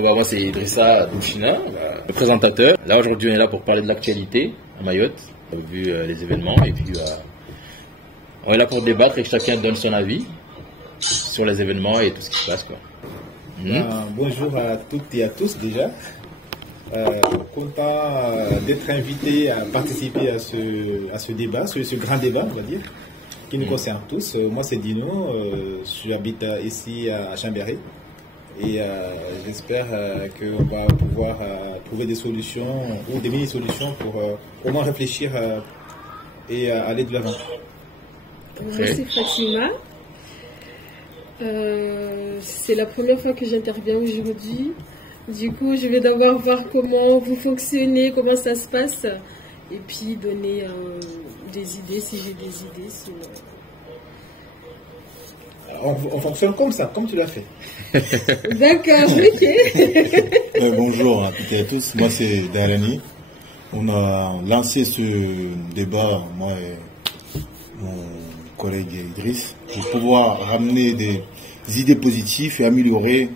Moi, c'est Idrissa Douchina, le présentateur. Là, aujourd'hui, on est là pour parler de l'actualité à Mayotte, vu les événements. Et puis, on est là pour débattre et que chacun donne son avis sur les événements et tout ce qui se passe, quoi. Bonjour à toutes et à tous déjà. Content d'être invité à participer à ce débat, ce grand débat, on va dire, qui nous concerne tous. Moi, c'est Dino, j'habite ici à Chambéry et j'espère qu'on va pouvoir trouver des solutions ou des mini-solutions pour au moins réfléchir et aller de l'avant. Moi, c'est Fatima. C'est la première fois que j'interviens aujourd'hui. Du coup, je vais d'abord voir comment vous fonctionnez, comment ça se passe, et puis donner des idées si j'ai des idées. On fonctionne comme ça, comme tu l'as fait. D'accord, ok. Bonjour à toutes et à tous, moi c'est Darani. On a lancé ce débat, moi et mon collègue Idriss, pour pouvoir ramener des idées positives et améliorer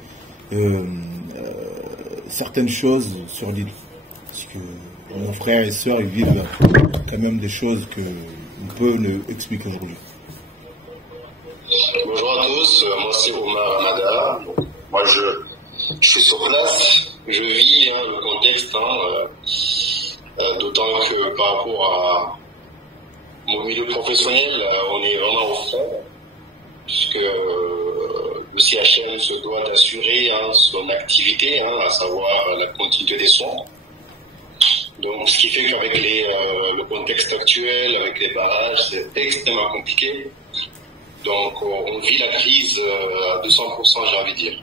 certaines choses sur l'île. Parce que nos frères et sœurs, ils vivent quand même des choses qu'on peut nous expliquer aujourd'hui. Bonjour à tous, moi c'est Omar Amada. Moi je suis sur place, je vis le contexte, d'autant que par rapport à mon milieu professionnel, on est vraiment au front, puisque le CHM se doit d'assurer son activité, à savoir la continuité des soins. Donc, ce qui fait qu'avec le contexte actuel, avec les barrages, c'est extrêmement compliqué. Donc, on vit la crise à 200%, j'ai envie de dire.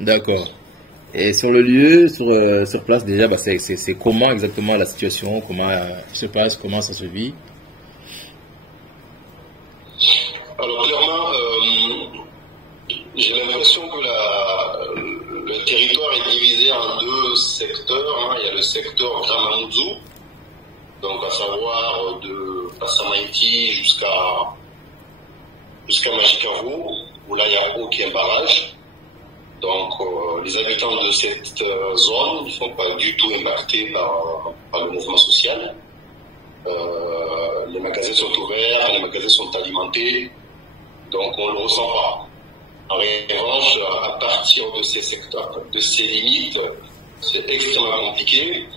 D'accord. Et sur le lieu, sur place déjà, c'est comment exactement la situation, comment se passe, comment ça se vit? Alors clairement, j'ai l'impression que le territoire est divisé en deux secteurs. Il y a le secteur Grand Mamoudzou, donc à savoir de Passamaïti jusqu'à Majikavu, où là il n'y a aucun barrage. Donc les habitants de cette zone ne sont pas du tout impactés par le mouvement social. Les magasins sont ouverts, les magasins sont alimentés, donc on ne le ressent pas. En revanche, à partir de ces secteurs, de ces limites, c'est extrêmement compliqué.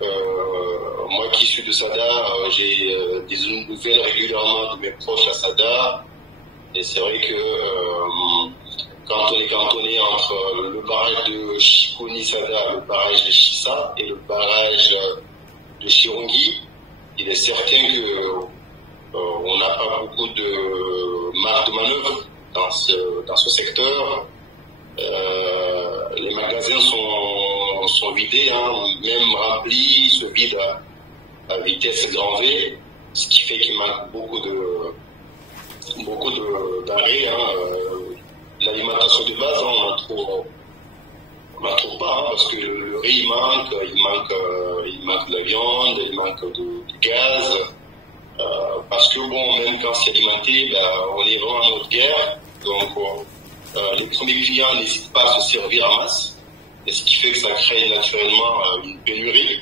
Moi qui suis de Sada, j'ai des nouvelles régulièrement de mes proches à Sada, et c'est vrai que quand on est cantonné entre le barrage de Chikoni-Sada, le barrage de Chissa et le barrage de Chirongi, il est certain que on n'a pas beaucoup de marge de manœuvre dans ce secteur. Les magasins sont vidés, même remplis, se vident à vitesse grand V, ce qui fait qu'il manque beaucoup d'arrêts. L'alimentation de base, on n'en trouve pas, parce que le riz il manque de la viande, il manque de gaz, parce que même quand c'est alimenté, on est vraiment en haute guerre, donc les premiers clients n'hésitent pas à se servir en masse, et ce qui fait que ça crée naturellement une pénurie.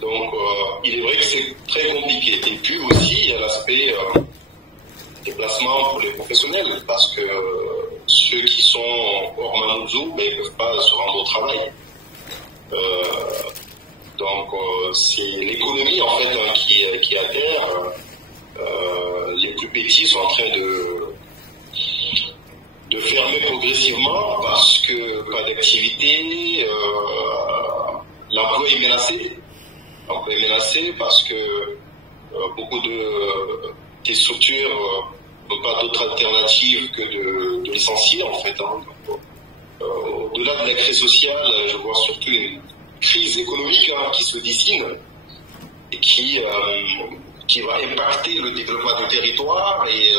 Donc il est vrai que c'est très compliqué. Et puis aussi il y a l'aspect déplacement pour les professionnels, parce que ceux qui sont hors Mamoudzou, ils ne peuvent pas se rendre au travail. Donc c'est l'économie en fait qui est à terre. Les plus petits sont en train de fermer progressivement parce que pas d'activité, l'emploi est menacé. L'emploi est menacé parce que beaucoup des structures n'ont pas d'autre alternative que de licencier en fait. Au-delà de la crise sociale, je vois surtout une crise économique qui se dessine et qui va impacter le développement du territoire, et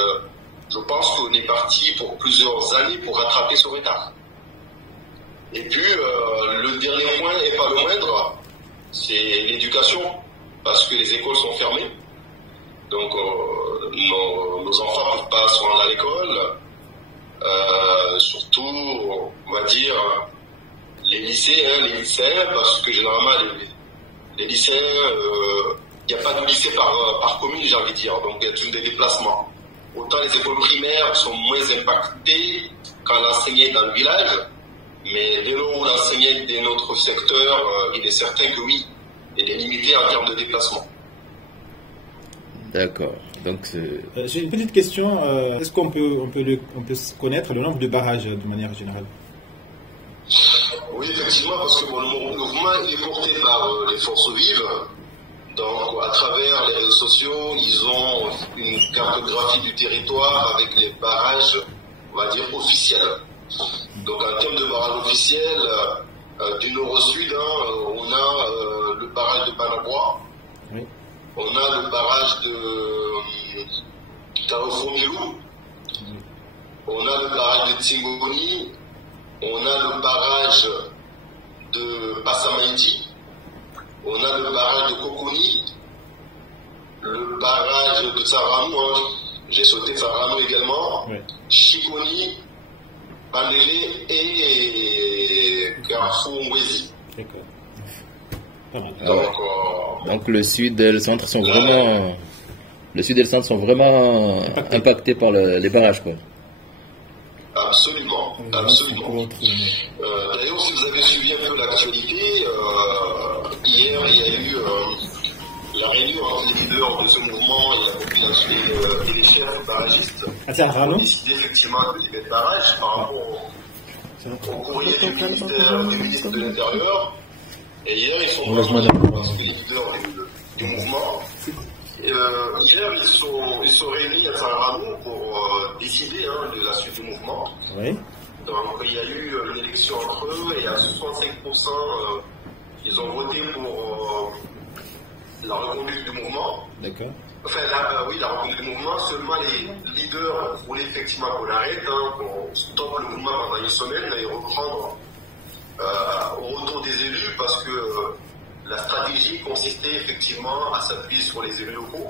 je pense qu'on est parti pour plusieurs années pour rattraper ce retard. Et puis le dernier point, et pas le moindre, c'est l'éducation, parce que les écoles sont fermées. Donc nos enfants ne peuvent pas se rendre à l'école. surtout, on va dire, les lycées, les lycéens, parce que généralement, les lycéens, il n'y a pas de lycée par commune, j'ai envie de dire, donc il y a toujours des déplacements. Autant les écoles primaires sont moins impactées quand l'enseignant est dans le village, mais dès lors où l'enseignant est dans notre secteur, il est certain que oui, il est limité en termes de déplacement. D'accord. Donc, j'ai une petite question. Est-ce qu'on peut connaître le nombre de barrages de manière générale? Oui, effectivement, parce que le mouvement il est porté par les forces vives. Donc, à travers les réseaux sociaux, ils ont une cartographie du territoire avec les barrages, on va dire, officiels. Donc, en termes de barrages officiels, du nord au sud, on a le barrage de Banabrois. Oui. On a le barrage de Tarofo-Milou. On a le barrage de Tingoni. On a le barrage de Passamaïti. On a le barrage de Kokoni. Le barrage de Tsaranou. J'ai sauté Tsaranou également. Oui. Chikoni, Pandélé et Carrefour-Mwezi. D'accord. Donc le sud et le centre sont vraiment, impactés par les barrages, quoi. Absolument, absolument. D'ailleurs, si vous avez suivi un peu l'actualité, hier il y a eu la réunion entre les leaders de ce mouvement et la population et les chefs barragistes qui ont décidé effectivement de libérer le barrage par rapport au courrier du ministre de l'Intérieur. Et hier, ils sont les leaders du mouvement. Hier, ils sont réunis à Tsaranou pour décider de la suite du mouvement. Oui. Donc, il y a eu une élection entre eux et à 65%, ils ont voté pour la reconduite du mouvement. D'accord. Enfin, la reconduite du mouvement. Seulement, les leaders voulaient effectivement qu'on arrête, qu'on stoppe le mouvement pendant une semaine et reprendre au retour des élus, parce que la stratégie consistait effectivement à s'appuyer sur les élus locaux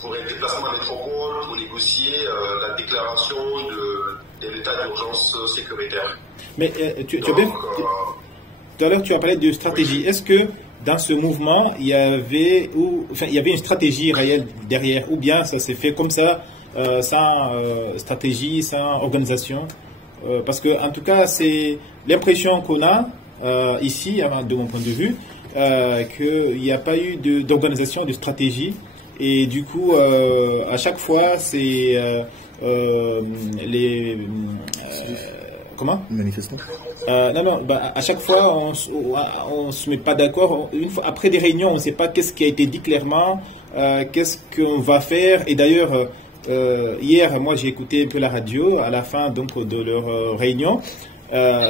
pour un déplacement à métropole, pour négocier la déclaration de l'état d'urgence sécuritaire. Mais tout à l'heure tu as parlé de stratégie. Est-ce que dans ce mouvement il y avait une stratégie réelle derrière, ou bien ça s'est fait comme ça, sans stratégie, sans organisation? Parce que, en tout cas, c'est l'impression qu'on a ici, de mon point de vue, qu'il n'y a pas eu d'organisation, de stratégie. Et du coup, à chaque fois, c'est les manifestants. À chaque fois, on se met pas d'accord. Une fois après des réunions, on ne sait pas qu'est-ce qui a été dit clairement, qu'est-ce qu'on va faire. Et d'ailleurs, hier, moi, j'ai écouté un peu la radio à la fin de leur réunion.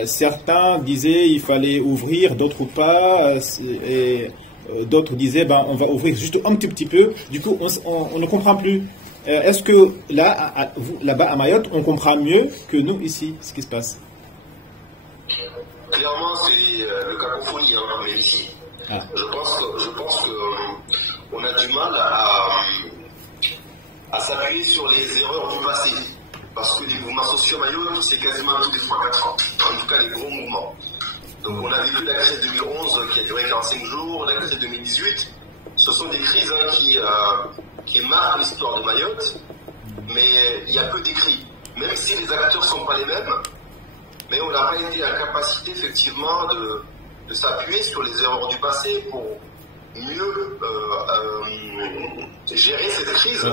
Certains disaient il fallait ouvrir, d'autres pas, et d'autres disaient on va ouvrir juste un petit peu. Du coup, on ne comprend plus. Est-ce que là-bas à Mayotte, on comprend mieux que nous ici ce qui se passe? Clairement, c'est le cacophonie, mais ici. Je pense qu'on a du mal à s'appuyer sur les erreurs du passé. Parce que les mouvements sociaux à Mayotte, c'est quasiment tous les 3-4 ans. En tout cas, les gros mouvements. Donc, on a vécu la crise 2011 qui a duré 45 jours, la crise 2018. Ce sont des crises qui marquent l'histoire de Mayotte, mais il y a peu d'écrits. Même si les acteurs ne sont pas les mêmes, mais on n'a pas été en capacité, effectivement, de s'appuyer sur les erreurs du passé pour mieux gérer cette crise,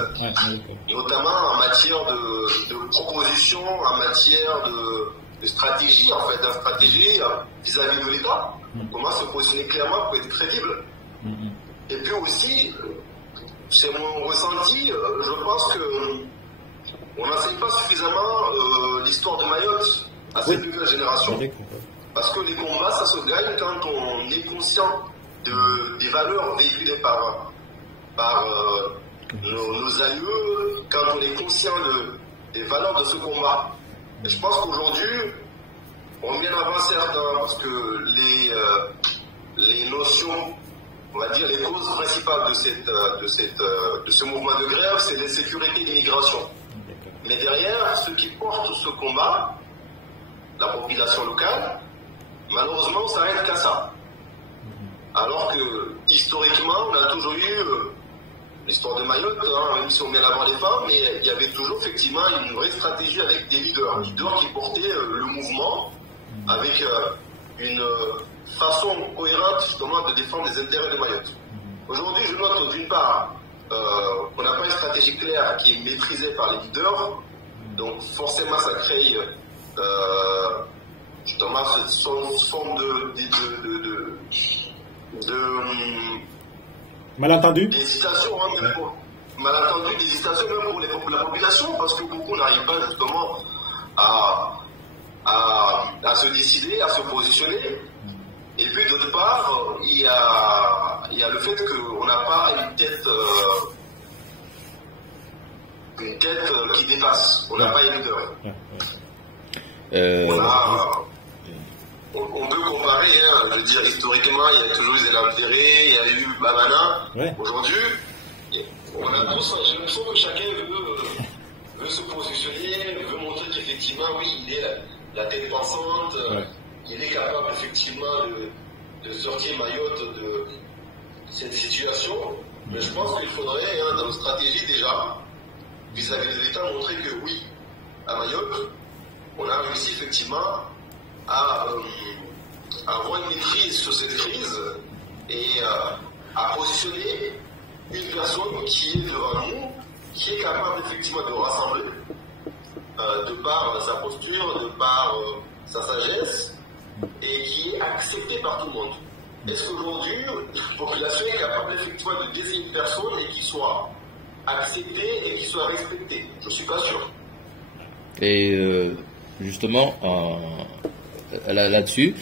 notamment en matière de proposition, en matière de stratégie, en fait, stratégie vis-à-vis de l'État. Comment se positionner clairement pour être crédible. Et puis aussi, c'est mon ressenti, je pense qu'on n'enseigne pas suffisamment l'histoire de Mayotte à cette nouvelle génération. Parce que les combats, ça se gagne quand on est conscient des valeurs véhiculées par nos aïeux, quand on est conscient des valeurs de ce combat. Et je pense qu'aujourd'hui, on est en avant certains, parce que les notions, on va dire les causes principales de ce mouvement de grève, c'est l'insécurité d'immigration. Mais derrière, ceux qui portent ce combat, la population locale, malheureusement, ça reste qu'à ça. Alors que, historiquement, on a toujours eu l'histoire de Mayotte, hein, même si on met l'avant les femmes, mais il y avait toujours effectivement une vraie stratégie avec des leaders qui portaient le mouvement avec une façon cohérente justement de défendre les intérêts de Mayotte. Aujourd'hui, je note d'une part qu'on n'a pas une stratégie claire qui est maîtrisée par les leaders, donc forcément ça crée justement cette forme de malentendu. D'hésitation, hein, même malentendu, d'hésitation même pour la population, parce que beaucoup n'arrivent pas justement à se décider, à se positionner. Et puis d'autre part, il y a le fait qu'on n'a pas une tête qui dépasse. On n'a pas une leader. On peut comparer, hein, je veux dire, historiquement, il y a toujours eu Zélam Ferré, il y a eu Babana. Ouais. Aujourd'hui, on a tous, j'ai l'impression que chacun veut se positionner, veut montrer qu'effectivement, oui, il est la tête pensante, il est capable effectivement de sortir Mayotte de cette situation. Mais je pense qu'il faudrait, hein, dans nos stratégies déjà, vis-à-vis de l'État, montrer que oui, à Mayotte, on a réussi effectivement à avoir une maîtrise sur cette crise et à positionner une personne qui est devant nous, qui est capable effectivement de rassembler de par sa posture, de par sa sagesse, et qui est acceptée par tout le monde. Est-ce qu'aujourd'hui, la population est capable effectivement de désigner une personne et qui soit acceptée et qui soit respectée? Je ne suis pas sûr. Et justement, là-dessus,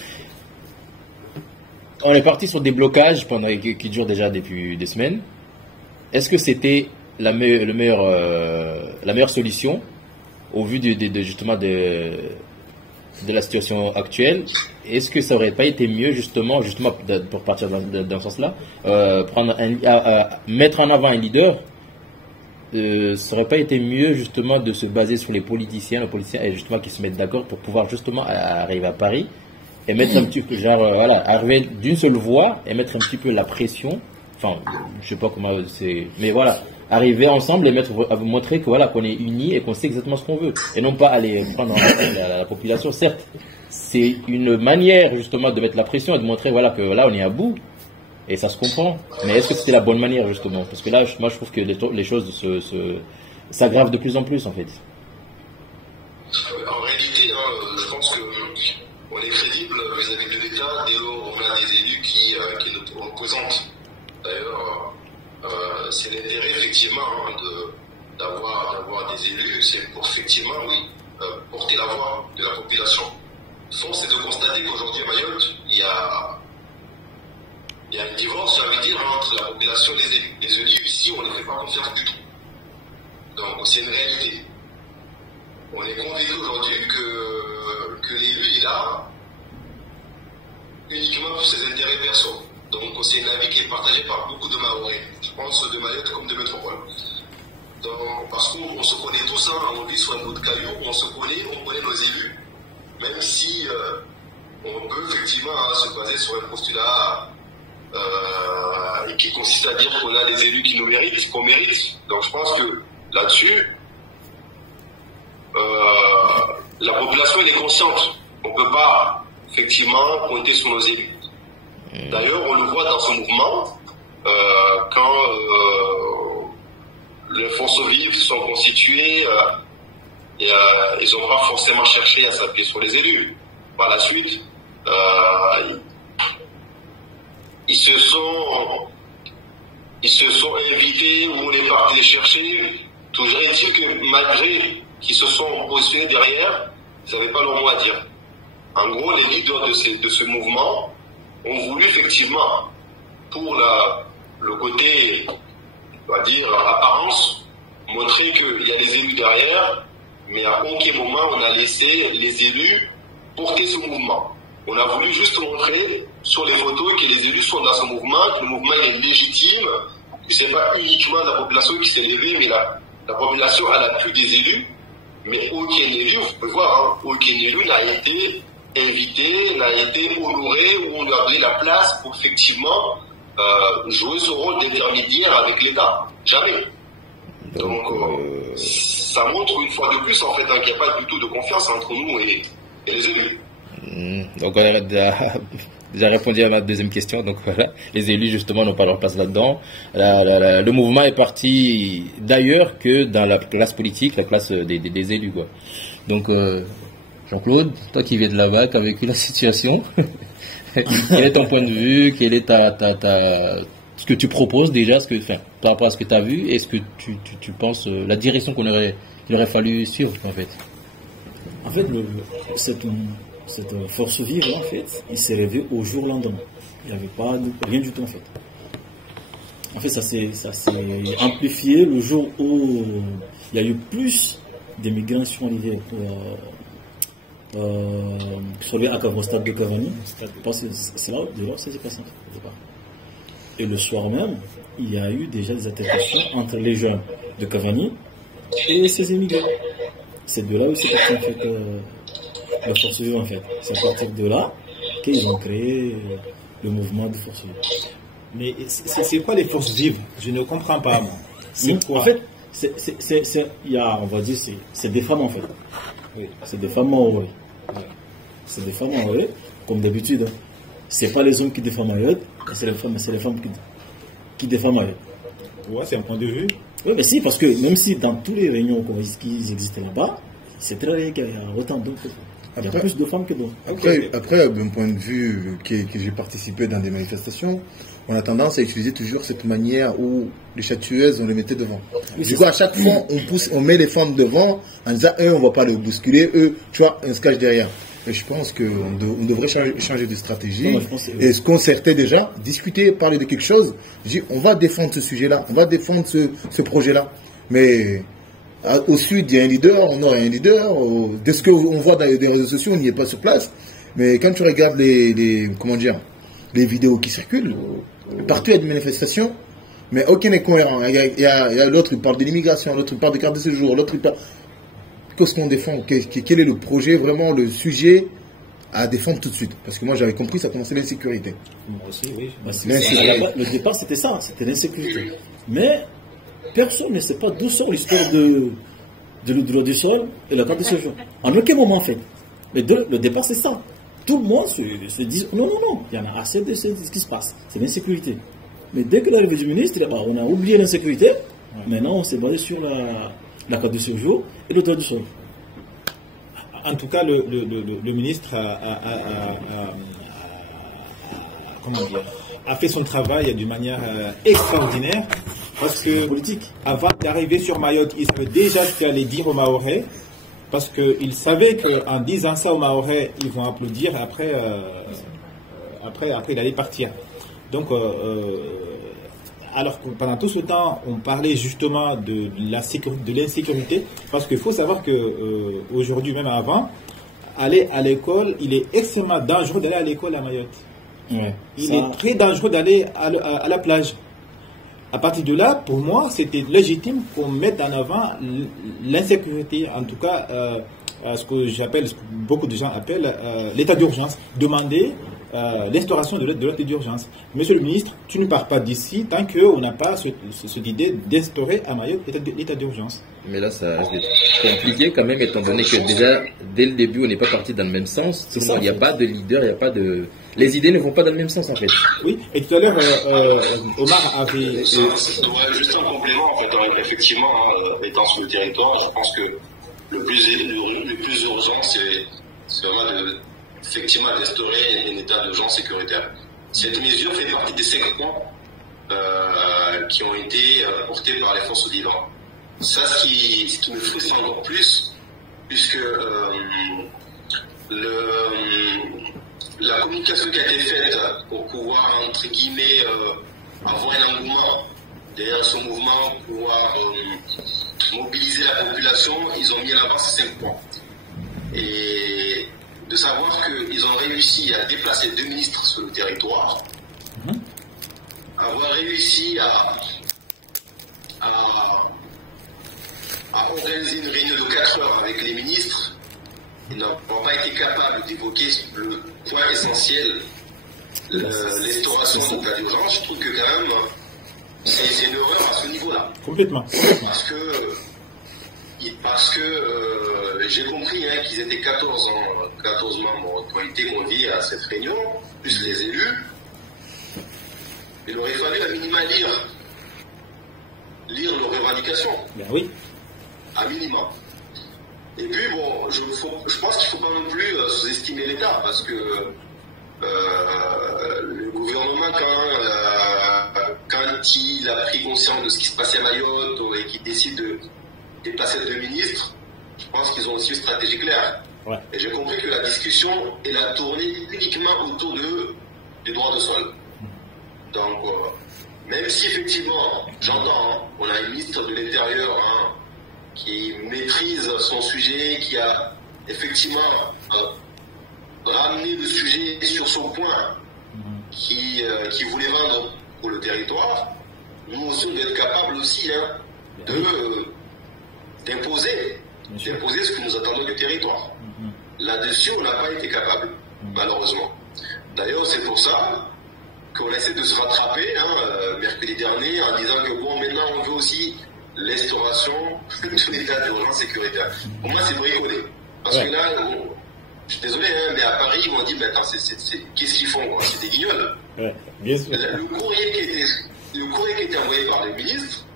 on est parti sur des blocages qui durent déjà depuis des semaines. Est-ce que c'était la meilleure solution au vu justement de la situation actuelle? Est-ce que ça aurait pas été mieux justement pour partir dans ce sens-là, mettre en avant un leader? Ça aurait pas été mieux justement de se baser sur les politiciens et justement qui se mettent d'accord pour pouvoir justement arriver à Paris et mettre un petit peu arriver d'une seule voix et mettre un petit peu la pression, enfin je sais pas comment c'est, mais voilà, arriver ensemble et montrer que voilà, qu'on est unis et qu'on sait exactement ce qu'on veut et non pas aller prendre la population. Certes, c'est une manière justement de mettre la pression et de montrer voilà que là on est à bout. Et ça se comprend. Mais est-ce que c'était la bonne manière, justement? Parce que là, moi, je trouve que les choses s'aggravent de plus en plus, en fait. En réalité, je pense qu'on est crédible vis-à-vis de l'État dès lors on a des élus qui nous représentent. D'ailleurs, c'est l'intérêt, effectivement, d'avoir des élus. C'est pour, effectivement, oui, porter la voix de la population. Force est de constater qu'aujourd'hui, à Mayotte, il y a un divorce, j'ai envie de dire, entre la population et les élus. Les élus, ici, on ne les fait pas confiance du tout. Donc, c'est une réalité. On est convaincu aujourd'hui que l'élu est là uniquement pour ses intérêts personnels. Donc, c'est un avis qui est partagé par beaucoup de Mahorais. Je pense de Mayotte comme de métropole. Donc, parce qu'on se connaît tous, hein, on vit sur un bout de caillou, on connaît nos élus. Même si on peut effectivement se baser sur un postulat qui consiste à dire qu'on a des élus qui nous méritent, ce qu'on mérite. Donc je pense que là-dessus, la population elle est consciente. On ne peut pas effectivement compter sur nos élus. D'ailleurs, on le voit dans ce mouvement, quand les forces vives sont constituées, et ils n'ont pas forcément cherché à s'appuyer sur les élus. Par la suite, ils se sont invités ou on est parti les chercher. Toujours est-il que malgré qu'ils se sont positionnés derrière, ils n'avaient pas leur mot à dire. En gros, les leaders de ce mouvement ont voulu effectivement, pour le côté, on va dire, apparence, montrer qu'il y a des élus derrière, mais à aucun moment on a laissé les élus porter ce mouvement. On a voulu juste montrer sur les photos que les élus sont dans ce mouvement, que le mouvement est légitime, que ce n'est pas uniquement la population qui s'est levée, mais la population a l'appui des élus, Mais aucun élu, vous pouvez voir, aucun élu n'a été invité, n'a été honoré, ou on lui a donné la place pour effectivement jouer ce rôle d'intermédiaire avec l'État. Jamais. Donc, ça montre une fois de plus, en fait, qu'il n'y a pas du tout de confiance entre nous et les élus. Donc, on a déjà répondu à ma deuxième question. Donc, voilà, les élus, justement, n'ont pas leur place là-dedans. Le mouvement est parti d'ailleurs que dans la classe politique, la classe des élus, quoi. Donc, Jean-Claude, toi qui viens de là-bas, qui as vécu la situation, quel est ton point de vue, quel est ce que tu proposes déjà, par rapport à ce que tu as vu, et ce que tu penses, la direction qu'il aurait fallu suivre, en fait? En fait, cette force vive, en fait, il s'est réveillé au jour lendemain. Il n'y avait pas rien du tout, en fait. En fait, ça s'est amplifié le jour où il y a eu plus d'immigration arrivée sur le stade de Cavani. C'est là que ça s'est passé au départ. Et le soir même, il y a eu déjà des altercations entre les jeunes de Cavani et ces immigrés. C'est de là où c'est parti en fait la force vive en fait. C'est à partir de là qu'ils ont créé le mouvement de force vive. Mais c'est quoi les forces vives? Je ne comprends pas. C'est quoi? En fait, on va dire, c'est des femmes en fait. Oui. C'est des femmes maoris. Oui. C'est des femmes maoris, comme d'habitude. Hein. C'est pas les hommes qui défendent Mayotte, c'est les femmes qui défendent Mayotte. Ouais, c'est un point de vue. Oui, mais si, parce que même si dans tous les réunions qui existaient là-bas, c'est très rare qu'il y a autant d'hommes que il y a plus de femmes que d'hommes. Après, d'un point de vue que j'ai participé dans des manifestations, on a tendance à utiliser toujours cette manière où les chatueuses, on les mettait devant. Oui, du coup, à chaque fois, on met les femmes devant en disant, eux, on ne va pas les bousculer, eux, tu vois, on se cache derrière. Et je pense qu'on devrait changer de stratégie et se concerter déjà, discuter, parler de quelque chose. Je dis, on va défendre ce sujet-là, on va défendre ce projet-là. Mais au sud, il y a un leader, au nord, il y a un leader. De ce qu'on voit dans les réseaux sociaux, on n'y est pas sur place. Mais quand tu regardes les vidéos qui circulent, partout il y a des manifestations, mais aucun n'est cohérent. Il y a l'autre qui parle de l'immigration, l'autre qui parle de carte de séjour, l'autre qui parle... Qu'est-ce qu'on défend? Quel est le projet, vraiment le sujet à défendre tout de suite? Parce que moi j'avais compris, ça commençait l'insécurité. Moi aussi, oui. Le départ c'était ça, c'était l'insécurité. Mais personne ne sait pas d'où sort l'histoire de le droit du sol et la carte de séjour. En aucun moment en fait. Mais le départ c'est ça. Tout le monde se dit non, il y en a assez de ce qui se passe. C'est l'insécurité. Mais dès que l'arrivée du ministre, on a oublié l'insécurité. Maintenant on s'est basé sur la carte de séjour et le droit du sol. En tout cas, le ministre a fait son travail d'une manière extraordinaire parce que avant d'arriver sur Mayotte, il savait déjà ce qu'il allait dire aux Mahorais parce qu'il savait qu'en disant ça aux Mahorais, ils vont applaudir après il allait partir. Donc, alors que pendant tout ce temps, on parlait justement de l'insécurité, parce qu'il faut savoir qu'aujourd'hui, même avant, aller à l'école, il est extrêmement dangereux d'aller à l'école à Mayotte. Ouais, il est très dangereux d'aller à la plage. À partir de là, pour moi, c'était légitime qu'on mette en avant l'insécurité, en tout cas, ce que j'appelle, ce que beaucoup de gens appellent l'état d'urgence. Demander l'instauration de l'état d'urgence. Monsieur le ministre, tu ne pars pas d'ici tant qu'on n'a pas cette idée d'instaurer à Mayotte l'état d'urgence. Mais là, ça reste compliqué quand même, étant donné que déjà, dès le début, on n'est pas parti dans le même sens. Il n'y a pas de leader, il n'y a pas de... Les idées ne vont pas dans le même sens, en fait. Oui, et tout à l'heure, Omar avait... Juste un complément, en fait, effectivement, étant sur le territoire, je pense que le plus urgent, c'est vraiment effectivement d'instaurer un état d'urgence sécuritaire. Cette mesure fait partie des 5 points qui ont été portés par les forces vives. Ça, ce qui me frustre encore plus, puisque la communication qui a été faite pour pouvoir, entre guillemets, avoir un engouement derrière ce mouvement, pouvoir mobiliser la population, ils ont mis en avant ces 5 points. Et de savoir qu'ils ont réussi à déplacer 2 ministres sur le territoire, avoir réussi à a organisé une réunion de 4 heures avec les ministres. Ils n'ont pas été capables d'évoquer le point essentiel, l'instauration de l'état d'urgence. Je trouve que quand même, c'est une erreur à ce niveau-là. Complètement. Parce que j'ai compris qu'ils étaient 14 membres qui ont été conviés à cette réunion, plus les élus. Il aurait fallu à minima lire leurs revendications. Ben oui. À minima. Et puis bon, je pense qu'il ne faut pas non plus sous-estimer l'État, parce que le gouvernement, quand il a pris conscience de ce qui se passait à Mayotte et qu'il décide de déplacer 2 ministres, je pense qu'ils ont aussi une stratégie claire. Ouais. Et j'ai compris que la discussion, elle a tourné uniquement autour du droit de sol. Donc, même si effectivement, j'entends, on a un ministre de l'Intérieur qui maîtrise son sujet, qui a effectivement ramené le sujet sur son point, qui voulait vendre pour le territoire, nous aussi, on doit être capables aussi d'imposer ce que nous attendons du territoire. Là-dessus, on n'a pas été capable, malheureusement. D'ailleurs, c'est pour ça qu'on essaie de se rattraper mercredi dernier en disant que bon, maintenant on veut aussi l'instauration de l'état d'urgence sécuritaire. Pour moi, c'est bricolé. Parce que là, je suis désolé, mais à Paris, ils m'ont dit, mais attends, qu'est-ce qu'ils font, quoi? C'est des guignols. Ouais, bien sûr. Le courrier qui était envoyé par le ministre,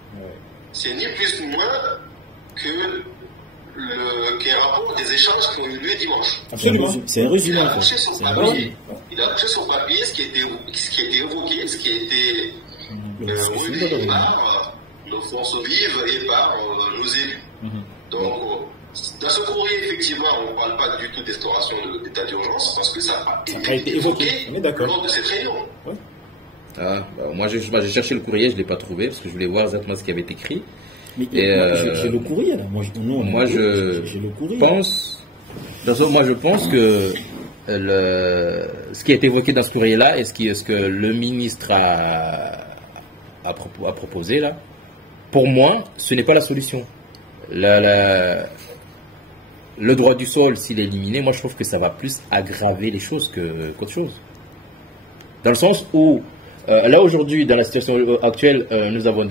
c'est ni plus ni moins qu'un rapport des échanges qui ont eu lieu dimanche. Absolument. C'est un résumé. Il a touché sur papier ce qui a été évoqué, ce qui a été relayé par nos forces vives et par nos élus. Donc, dans ce courrier, effectivement, on ne parle pas du tout d'instauration d'état d'urgence parce que ça a été évoqué lors de cette réunion. Ouais. Moi, j'ai cherché le courrier, je ne l'ai pas trouvé parce que je voulais voir exactement ce qui avait été écrit. Mais j'ai le courrier là. Je pense que ce qui a été évoqué dans ce courrier-là et ce que le ministre a proposé là, pour moi, ce n'est pas la solution. Le droit du sol, s'il est éliminé, moi je trouve que ça va plus aggraver les choses qu'autre chose. Dans le sens où là aujourd'hui, dans la situation actuelle, nous avons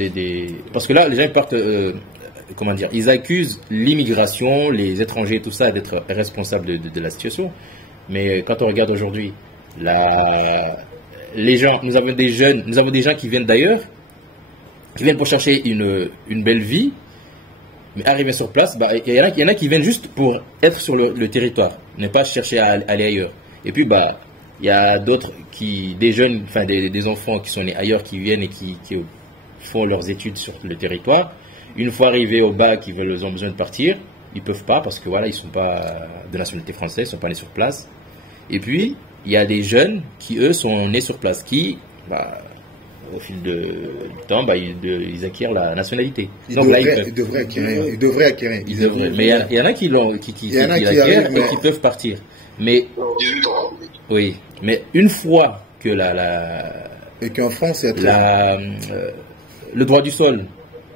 parce que là, les gens partent, ils accusent l'immigration, les étrangers, tout ça, d'être responsables de la situation. Mais quand on regarde aujourd'hui, les gens, nous avons des gens qui viennent d'ailleurs, qui viennent pour chercher une belle vie, mais arriver sur place, il y en a qui viennent juste pour être sur le territoire, ne pas chercher à aller ailleurs. Et puis, il y a d'autres des jeunes, des enfants qui sont nés ailleurs, qui viennent et qui font leurs études sur le territoire. Une fois arrivés au bac, ils ont besoin de partir. Ils ne peuvent pas parce que voilà, ils ne sont pas de nationalité française, ils ne sont pas nés sur place. Et puis, il y a des jeunes qui, eux, sont nés sur place, qui, au fil du temps, ils acquièrent la nationalité. Ils devraient acquérir. Mais il y en a qui l'acquièrent et qui peuvent partir. Mais, oui, mais une fois que et qu'en France, le droit du sol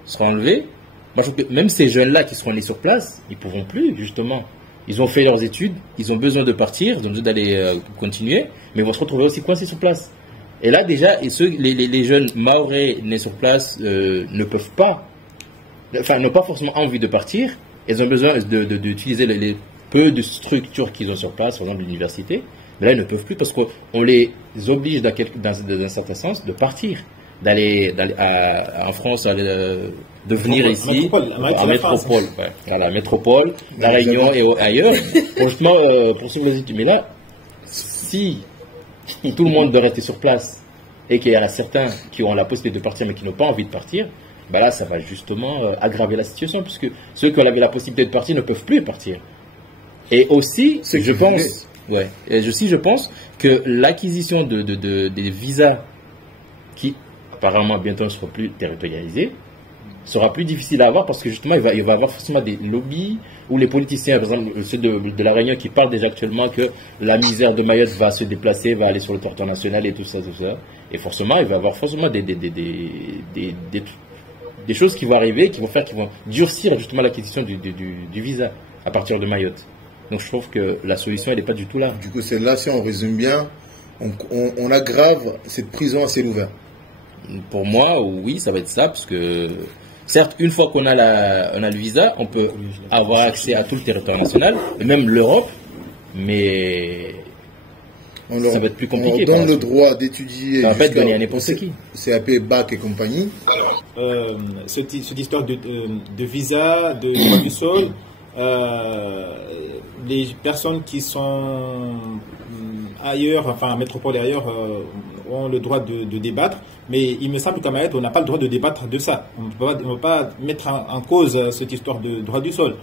sera enlevé, moi je trouve que même ces jeunes-là qui seront nés sur place, ils ne pourront plus, justement. Ils ont fait leurs études, ils ont besoin de partir, ils ont besoin d'aller continuer, mais ils vont se retrouver aussi coincés sur place. Et là, déjà, les jeunes mahorais nés sur place ne peuvent pas, n'ont pas forcément envie de partir. Ils ont besoin d'utiliser les peu de structures qu'ils ont sur place, par exemple l'université. Mais là, ils ne peuvent plus parce qu'on les oblige, dans un certain sens, de partir, d'aller en France, de venir ici, à métropole, à la métropole, La Réunion et ailleurs, pour justement poursuivre les études. Mais là, si tout le monde doit rester sur place et qu'il y en a certains qui ont la possibilité de partir mais qui n'ont pas envie de partir, là, ça va justement aggraver la situation puisque ceux qui avaient la possibilité de partir ne peuvent plus partir. Et aussi, je pense que l'acquisition des visas qui apparemment bientôt ne seront plus territorialisés sera plus difficile à avoir parce que justement il va y avoir forcément des lobbies où les politiciens, par exemple ceux de La Réunion qui parlent déjà actuellement que la misère de Mayotte va se déplacer, va aller sur le territoire national et tout ça. Et forcément, il va y avoir forcément des des choses qui vont arriver, qui vont durcir justement l'acquisition du visa à partir de Mayotte. Donc je trouve que la solution, elle n'est pas du tout là. Du coup, c'est là, si on résume bien, on aggrave cette prison à ciel ouvert. Pour moi, oui, ça va être ça, parce que certes, une fois qu'on a le visa, on peut avoir accès à tout le territoire national, et même l'Europe, mais ça va être plus compliqué. On donne le droit d'étudier. Ça va pas être donné à n'importe qui. CAP, bac et compagnie. Cette histoire de visa, de droit du sol, les personnes qui sont ailleurs, enfin en métropole et ailleurs, ont le droit de débattre, mais il me semble qu'à Mayotte, on n'a pas le droit de débattre de ça. On ne peut pas mettre en cause cette histoire de droit du sol.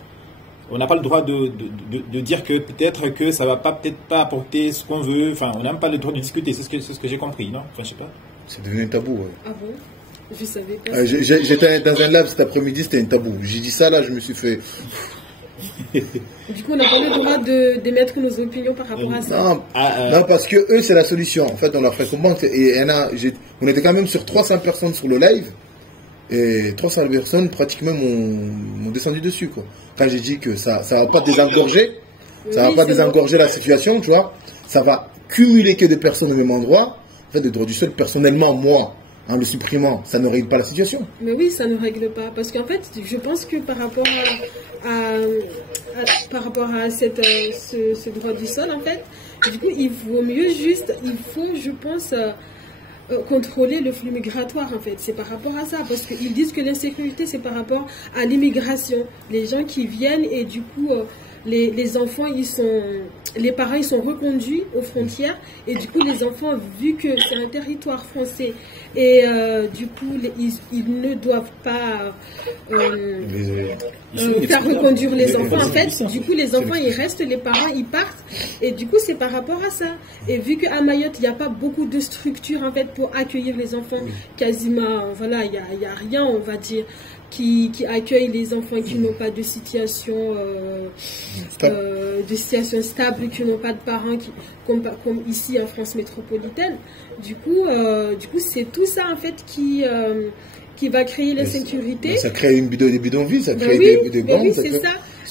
On n'a pas le droit de dire que peut-être que ça ne va peut-être pas apporter ce qu'on veut. Enfin, on n'a même pas le droit de discuter. C'est ce que j'ai compris, non? Enfin, je sais pas. C'est devenu un tabou, ouais. Ah bon? Je savais pas. J'étais dans un lab cet après-midi, c'était un tabou. J'ai dit ça, là, je me suis fait... Du coup, on n'a pas le droit d'émettre nos opinions par rapport à ça. Non, parce que eux, c'est la solution. En fait, on leur fait comprendre. Et on était quand même sur 300 personnes sur le live. Et 300 personnes, pratiquement, m'ont descendu dessus, quoi. Quand j'ai dit que ça va pas désengorger, ça va pas désengorger la situation, tu vois. Ça va cumuler que des personnes au même endroit. En fait, le droit du sol, personnellement, moi, en le supprimant, ça ne règle pas la situation. Mais oui, ça ne règle pas. Parce qu'en fait, je pense que par rapport à ce droit du sol, en fait, du coup, il faut, je pense, contrôler le flux migratoire, en fait. C'est par rapport à ça. Parce qu'ils disent que l'insécurité, c'est par rapport à l'immigration. Les gens qui viennent et du coup... les enfants, les parents, ils sont reconduits aux frontières et du coup, les enfants, vu que c'est un territoire français et du coup, ils ne doivent pas faire reconduire les enfants. En fait, du coup, les enfants, ils restent, les parents, ils partent et du coup, c'est par rapport à ça. Et vu qu'à Mayotte, il n'y a pas beaucoup de structures en fait pour accueillir les enfants, quasiment, voilà, il y a rien, on va dire. Qui accueille les enfants qui n'ont pas de situation stable, qui n'ont pas de parents, comme ici en France métropolitaine. Du coup, c'est tout ça en fait qui va créer l'insécurité. Ça crée des bidonvilles, ça crée des bandes. Oui, c'est ça.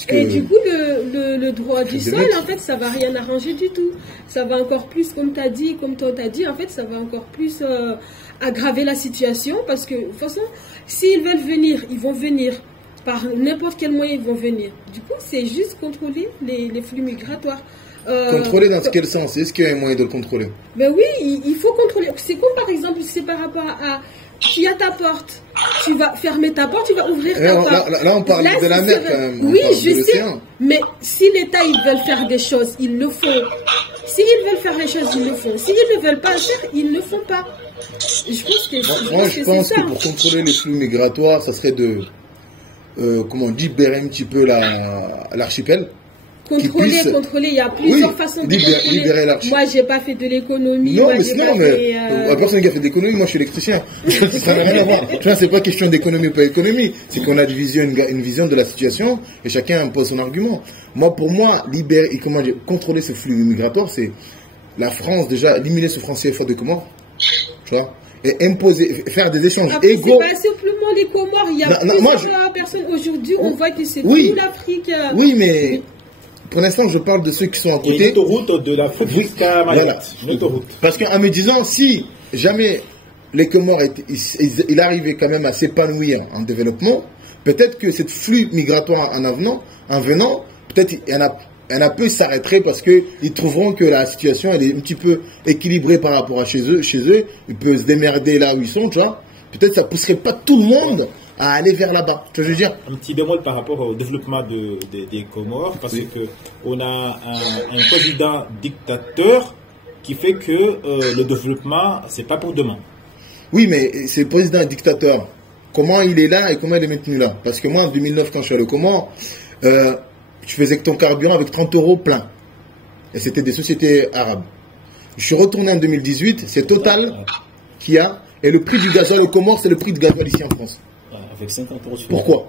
Et du coup, le droit du sol, en fait, ça va rien arranger du tout. Ça va encore plus, comme toi t'as dit, en fait, ça va encore plus aggraver la situation parce que de toute façon, s'ils veulent venir, ils vont venir. Par n'importe quel moyen, ils vont venir. Du coup, c'est juste contrôler les flux migratoires. Contrôler dans quel sens? Est-ce qu'il y a un moyen de le contrôler? Ben oui, il faut contrôler. C'est comme par exemple, c'est par rapport à qui a ta porte. Tu vas fermer ta porte, tu vas ouvrir ta porte. Là, on parle de la mer quand même. Oui, je sais. Mais si l'État, ils veulent faire des choses, ils le font. S'ils veulent faire les choses, ils le font. S'ils ne veulent pas le faire, ils ne le font pas. Je pense que pour contrôler les flux migratoires, ça serait de libérer un petit peu l'archipel. Contrôler, il y a plusieurs façons de libérer l'archipel. Moi, j'ai pas fait de l'économie. Non, mais la personne qui a fait de l'économie, moi je suis électricien. Ça n'a rien à voir. Tu vois, c'est pas question d'économie ou pas économie. C'est qu'on a une vision de la situation et chacun impose son argument. Pour moi, contrôler ce flux migratoire, c'est la France, déjà, éliminer ce franc CFA de Comores. Tu vois, et imposer, faire des échanges égaux. C'est pas simplement les Comores, il y a plusieurs personnes aujourd'hui, on voit que c'est toute l'Afrique. Oui, mais pour l'instant, je parle de ceux qui sont à côté. Il y a une autoroute de l'Afrique jusqu'à Mayotte. Voilà. Parce qu'en me disant, si jamais les Comores, il arrivait quand même à s'épanouir en développement, peut-être que cette flux migratoire en venant, peut-être il y en a peu s'arrêteraient parce qu'ils trouveront que la situation elle est un petit peu équilibrée par rapport à chez eux. Ils peuvent se démerder là où ils sont, tu vois. Peut-être ça pousserait pas tout le monde à aller vers là-bas. Tu vois, je veux dire. Un petit bémol par rapport au développement des Comores, parce que on a un président dictateur qui fait que le développement, c'est pas pour demain. Oui, mais c'est le président dictateur. Comment il est là et comment il est maintenu là? Parce que moi, en 2009, quand je suis allé au Comores, tu faisais que ton carburant avec 30 € plein. Et c'était des sociétés arabes. Je suis retourné en 2018, c'est Total qui a. Et le prix du gasoil au Comores, c'est le prix du gasoil ici en France. Avec 50 €. Pourquoi?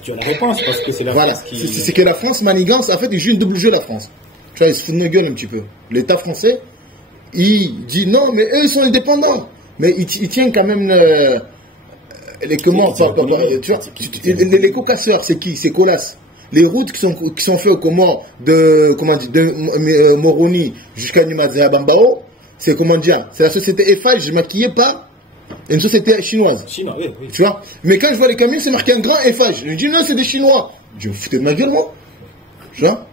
Tu as la réponse, parce que c'est la France qui... C'est que la France manigance, en fait, il joue une double jeu, la France. Tu vois, ils se foutent de nos gueules un petit peu. L'État français, il dit non, mais eux, ils sont indépendants. Mais il tient quand même Les co-casseurs, c'est qui? C'est Colas. Les routes qui sont faites de Moroni jusqu'à Nimadza Bambao, c'est c'est la société Eiffage maquillée par une société chinoise. Chinois, oui. Tu vois? Mais quand je vois les camions, c'est marqué un grand Eiffage. Je me dis non, c'est des Chinois. Je me foutais de ma gueule, moi. Tu vois?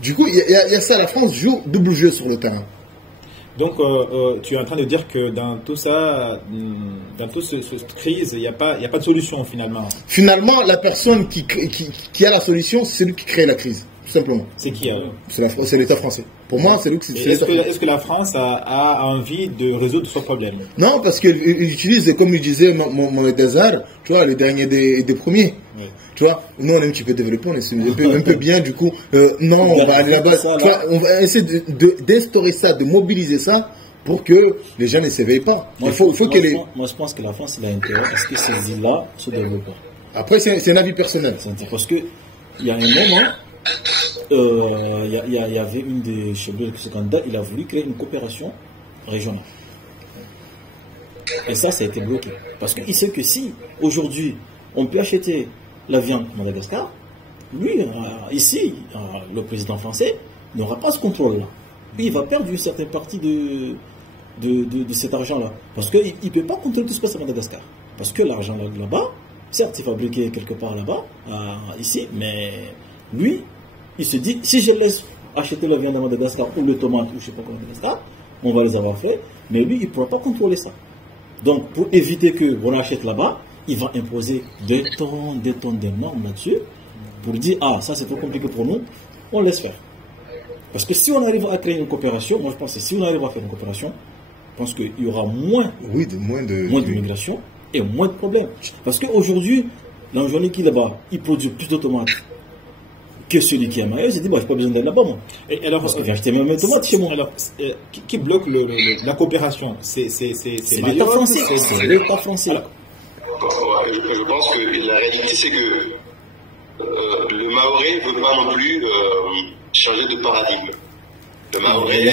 Du coup, il y a ça, la France joue double jeu sur le terrain. Donc, tu es en train de dire que dans tout ça, dans toute cette crise, il n'y a pas de solution finalement. Finalement, la personne qui a la solution, c'est celui qui crée la crise, tout simplement. C'est qui alors? C'est l'État français. Pour moi, c'est lui qui. Est-ce que la France a envie de résoudre ce problème? Non, parce qu'il utilise, comme il disait Mohamed Azhar, tu vois, le dernier des premiers. Oui. Tu vois, nous on est un petit peu développé, on est un peu bien, du coup, non, on va aller là-bas. On va essayer d'instaurer ça, de mobiliser ça pour que les gens ne s'éveillent pas. Moi, je pense que la France a intérêt à ce que ces îles-là se développent. Après, c'est un avis personnel. Parce qu'il y a un moment, il y avait une des chefs de ce candidat, il a voulu créer une coopération régionale. Et ça a été bloqué. Parce qu'il sait que si, aujourd'hui, on peut acheter la viande à Madagascar, lui, ici, le président français, n'aura pas ce contrôle-là. Lui, il va perdre une certaine partie de cet argent-là. Parce qu'il ne peut pas contrôler tout ce qui se passe à Madagascar. Parce que l'argent là-bas, certes, c'est fabriqué quelque part là-bas, ici, mais lui, il se dit, si je laisse acheter la viande à Madagascar ou le tomate ou je ne sais pas quoi à Madagascar, on va les avoir fait, mais lui, il ne pourra pas contrôler ça. Donc, pour éviter qu'on achète là-bas, il va imposer des tonnes de normes là-dessus pour dire, ça c'est trop compliqué pour nous, on laisse faire. Parce que si on arrive à créer une coopération, moi je pense que si on arrive à faire une coopération, je pense qu'il y aura moins d'immigration et moins de problèmes. Parce qu'aujourd'hui, l'Anjouani qui est là-bas, il produit plus de tomates que celui qui est à Mayotte, il se dit, je n'ai pas besoin d'aller là-bas, moi. Et alors, parce que j'ai acheté même mes tomates chez moi. Alors, qui bloque la coopération? C'est l'État français. C'est l'État français. Je pense que la réalité, c'est que le Mahorais ne veut pas non plus changer de paradigme. Le Mahorais, il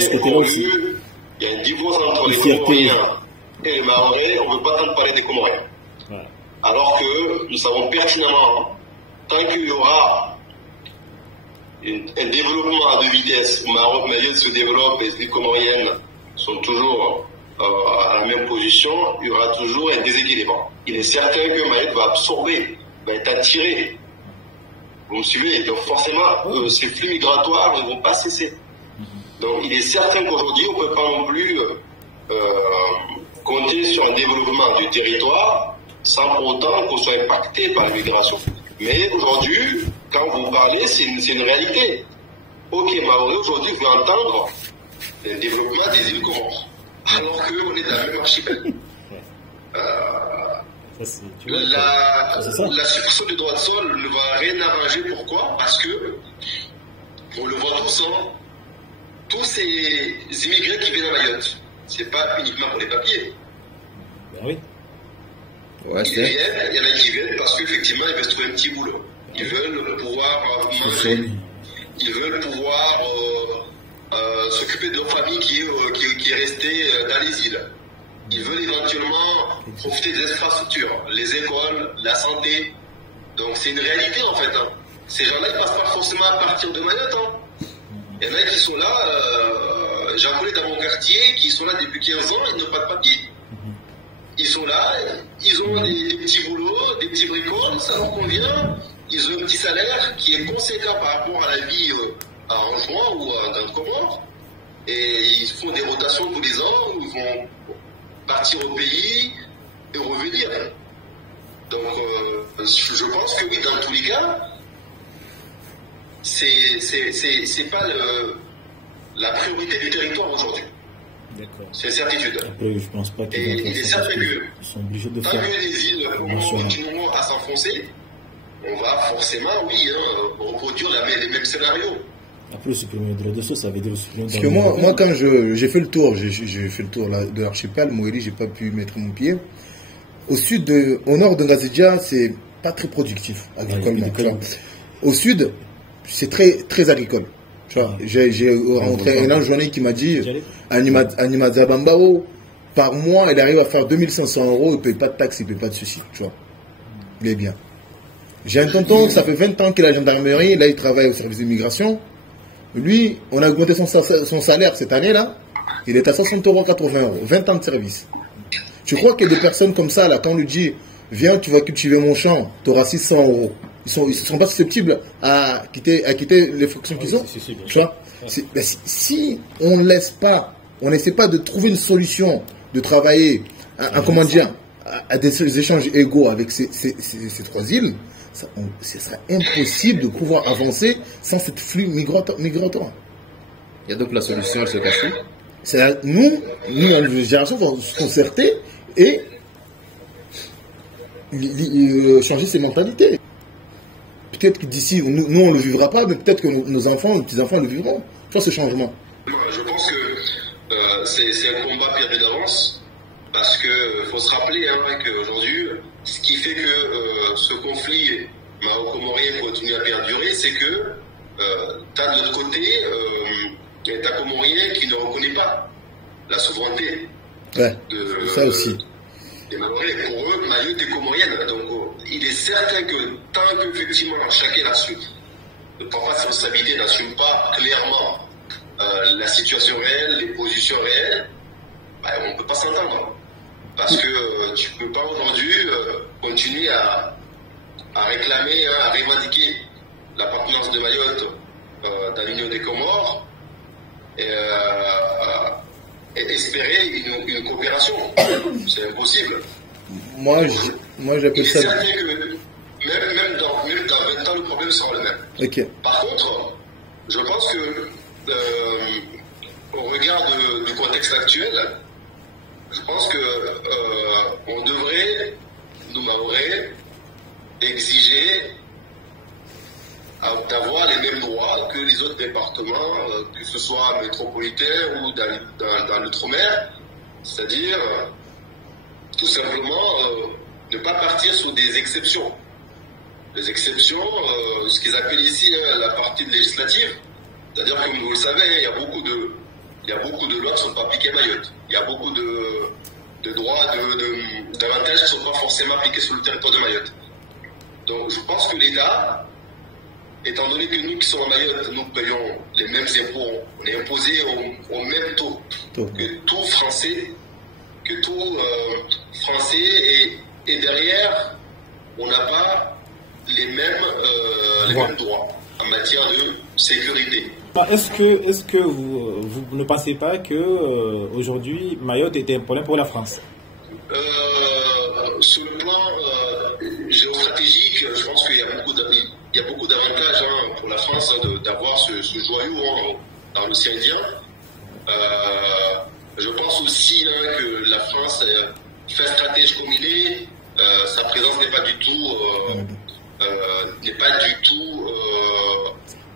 y a une divorce entre les Comoriens et les Mahorais, on ne veut pas tant parler des Comoriens. Ouais. Alors que nous savons pertinemment, tant qu'il y aura un développement à deux vitesses, où Mayotte se développe et les îles Comoriennes sont toujours à la même position, il y aura toujours un déséquilibre. Il est certain que Mayotte va absorber, va être attiré. Vous me suivez? Donc forcément, ces flux migratoires ne vont pas cesser. Donc il est certain qu'aujourd'hui, on ne peut pas non plus compter sur un développement du territoire sans pour autant qu'on soit impacté par la migration. Mais aujourd'hui, quand vous parlez, c'est une réalité. Ok, Mahorais aujourd'hui veut entendre le développement des îles Comores, alors qu'on est dans le même archipel. La suppression du droit de sol ne va rien arranger. Pourquoi? Parce que, on le voit tous, tous ces immigrés qui viennent à Mayotte, c'est pas uniquement pour les papiers. Ben oui. Ouais, il y en a qui viennent parce qu'effectivement, ils veulent se trouver un petit boulot. Ils veulent pouvoir manger. Ils veulent pouvoir s'occuper de leur famille qui est restée dans les îles. Ils veulent éventuellement profiter des infrastructures, les écoles, la santé. Donc c'est une réalité en fait. Ces gens-là, ils ne passent pas forcément à partir de Mayotte. Il y en a qui sont là, j'en connais dans mon quartier, qui sont là depuis 15 ans, ils n'ont pas de papier. Ils sont là, ils ont des petits boulots, des petits bricoles, ça leur convient. Ils ont un petit salaire qui est conséquent par rapport à la vie à Anjouan ou dans le Comores. Et ils font des rotations tous les ans où ils vont partir au pays et revenir. Donc je pense que oui, dans tous les cas, c'est pas la priorité du territoire aujourd'hui. C'est une certitude. Après, je pense pas qu'ils il est certain que sont obligés de tant faire. que les îles continueront à s'enfoncer, on va forcément, reproduire les mêmes scénarios. Après, supprimer le droit de sol, ça veut dire supprimer. Parce que moi, quand j'ai fait le tour, j'ai fait le tour de l'archipel, Moïli, j'ai pas pu mettre mon pied. Au nord de Ngazidja, c'est pas très productif agricolement. Au sud, c'est très agricole. J'ai rencontré un Anjouanais qui m'a dit Animadza Bambao, par mois, il arrive à faire 2500 €, il ne paye pas de taxes, il ne paye pas de ceci, tu vois. Il est bien. J'ai un tonton, ça fait 20 ans qu'il est à la gendarmerie, là il travaille au service d'immigration. Lui, on a augmenté son salaire cette année-là, il est à 60,80 €, 20 ans de service. Tu crois qu'il y a des personnes comme ça, là, quand on lui dit, viens, tu vas cultiver mon champ, tu auras 600 €. Ils ne sont pas susceptibles à quitter les fonctions qu'ils ont. Tu vois, si on ne laisse pas, on n'essaie pas de trouver une solution, de travailler, comment dire, à des échanges égaux avec ces 3 îles, ce sera impossible de pouvoir avancer sans cette flux migratoire. Il y a donc la solution à ce cas-ci. C'est nous, en génération, il faut se concerter et changer ses mentalités. Peut-être que d'ici, nous on ne le vivra pas, mais peut-être que nos enfants, nos petits-enfants le vivront. Tu vois ce changement. Je pense que c'est un combat perdu d'avance, parce qu'il faut se rappeler qu'aujourd'hui, ce qui fait que ce conflit maroc-comorien continue à perdurer, c'est que tu as de l'autre côté l'État comorien qui ne reconnaît pas la souveraineté. Ouais, ça aussi. Des Maorais. Pour eux, Mayotte est comorienne. Donc, il est certain que tant qu'effectivement chacun ne prend pas ses responsabilités, n'assume pas clairement la situation réelle, les positions réelles, on ne peut pas s'entendre. Parce que tu ne peux pas aujourd'hui continuer à réclamer, à revendiquer l'appartenance de Mayotte dans l'Union des Comores et espérer une coopération. C'est impossible. Moi j'appelle ça. C'est certain que même dans 20 ans, le problème sera le même. Okay. Par contre, je pense que au regard du contexte actuel, je pense que on devrait, nous Mahorais, exiger d'avoir les mêmes droits que les autres départements, que ce soit métropolitain ou dans l'outre-mer, c'est-à-dire tout simplement ne pas partir sur des exceptions. Les exceptions, ce qu'ils appellent ici la partie législative, c'est-à-dire comme vous le savez, il y a beaucoup de lois qui ne sont pas appliquées à Mayotte. Il y a beaucoup de droits, d'avantages qui ne sont pas forcément appliqués sur le territoire de Mayotte. Donc je pense que l'État, étant donné que nous qui sommes à Mayotte, nous payons les mêmes impôts, on est imposé au même taux que tout Français, et derrière, on n'a pas les mêmes droits en matière de sécurité. Est-ce que vous ne pensez pas que aujourd'hui Mayotte était un problème pour la France? Sur le plan géostratégique, je pense qu'il y a beaucoup d'avantages pour la France d'avoir ce joyau dans l'océan Indien. Je pense aussi que la France fait stratège comme il est, sa présence n'est pas du tout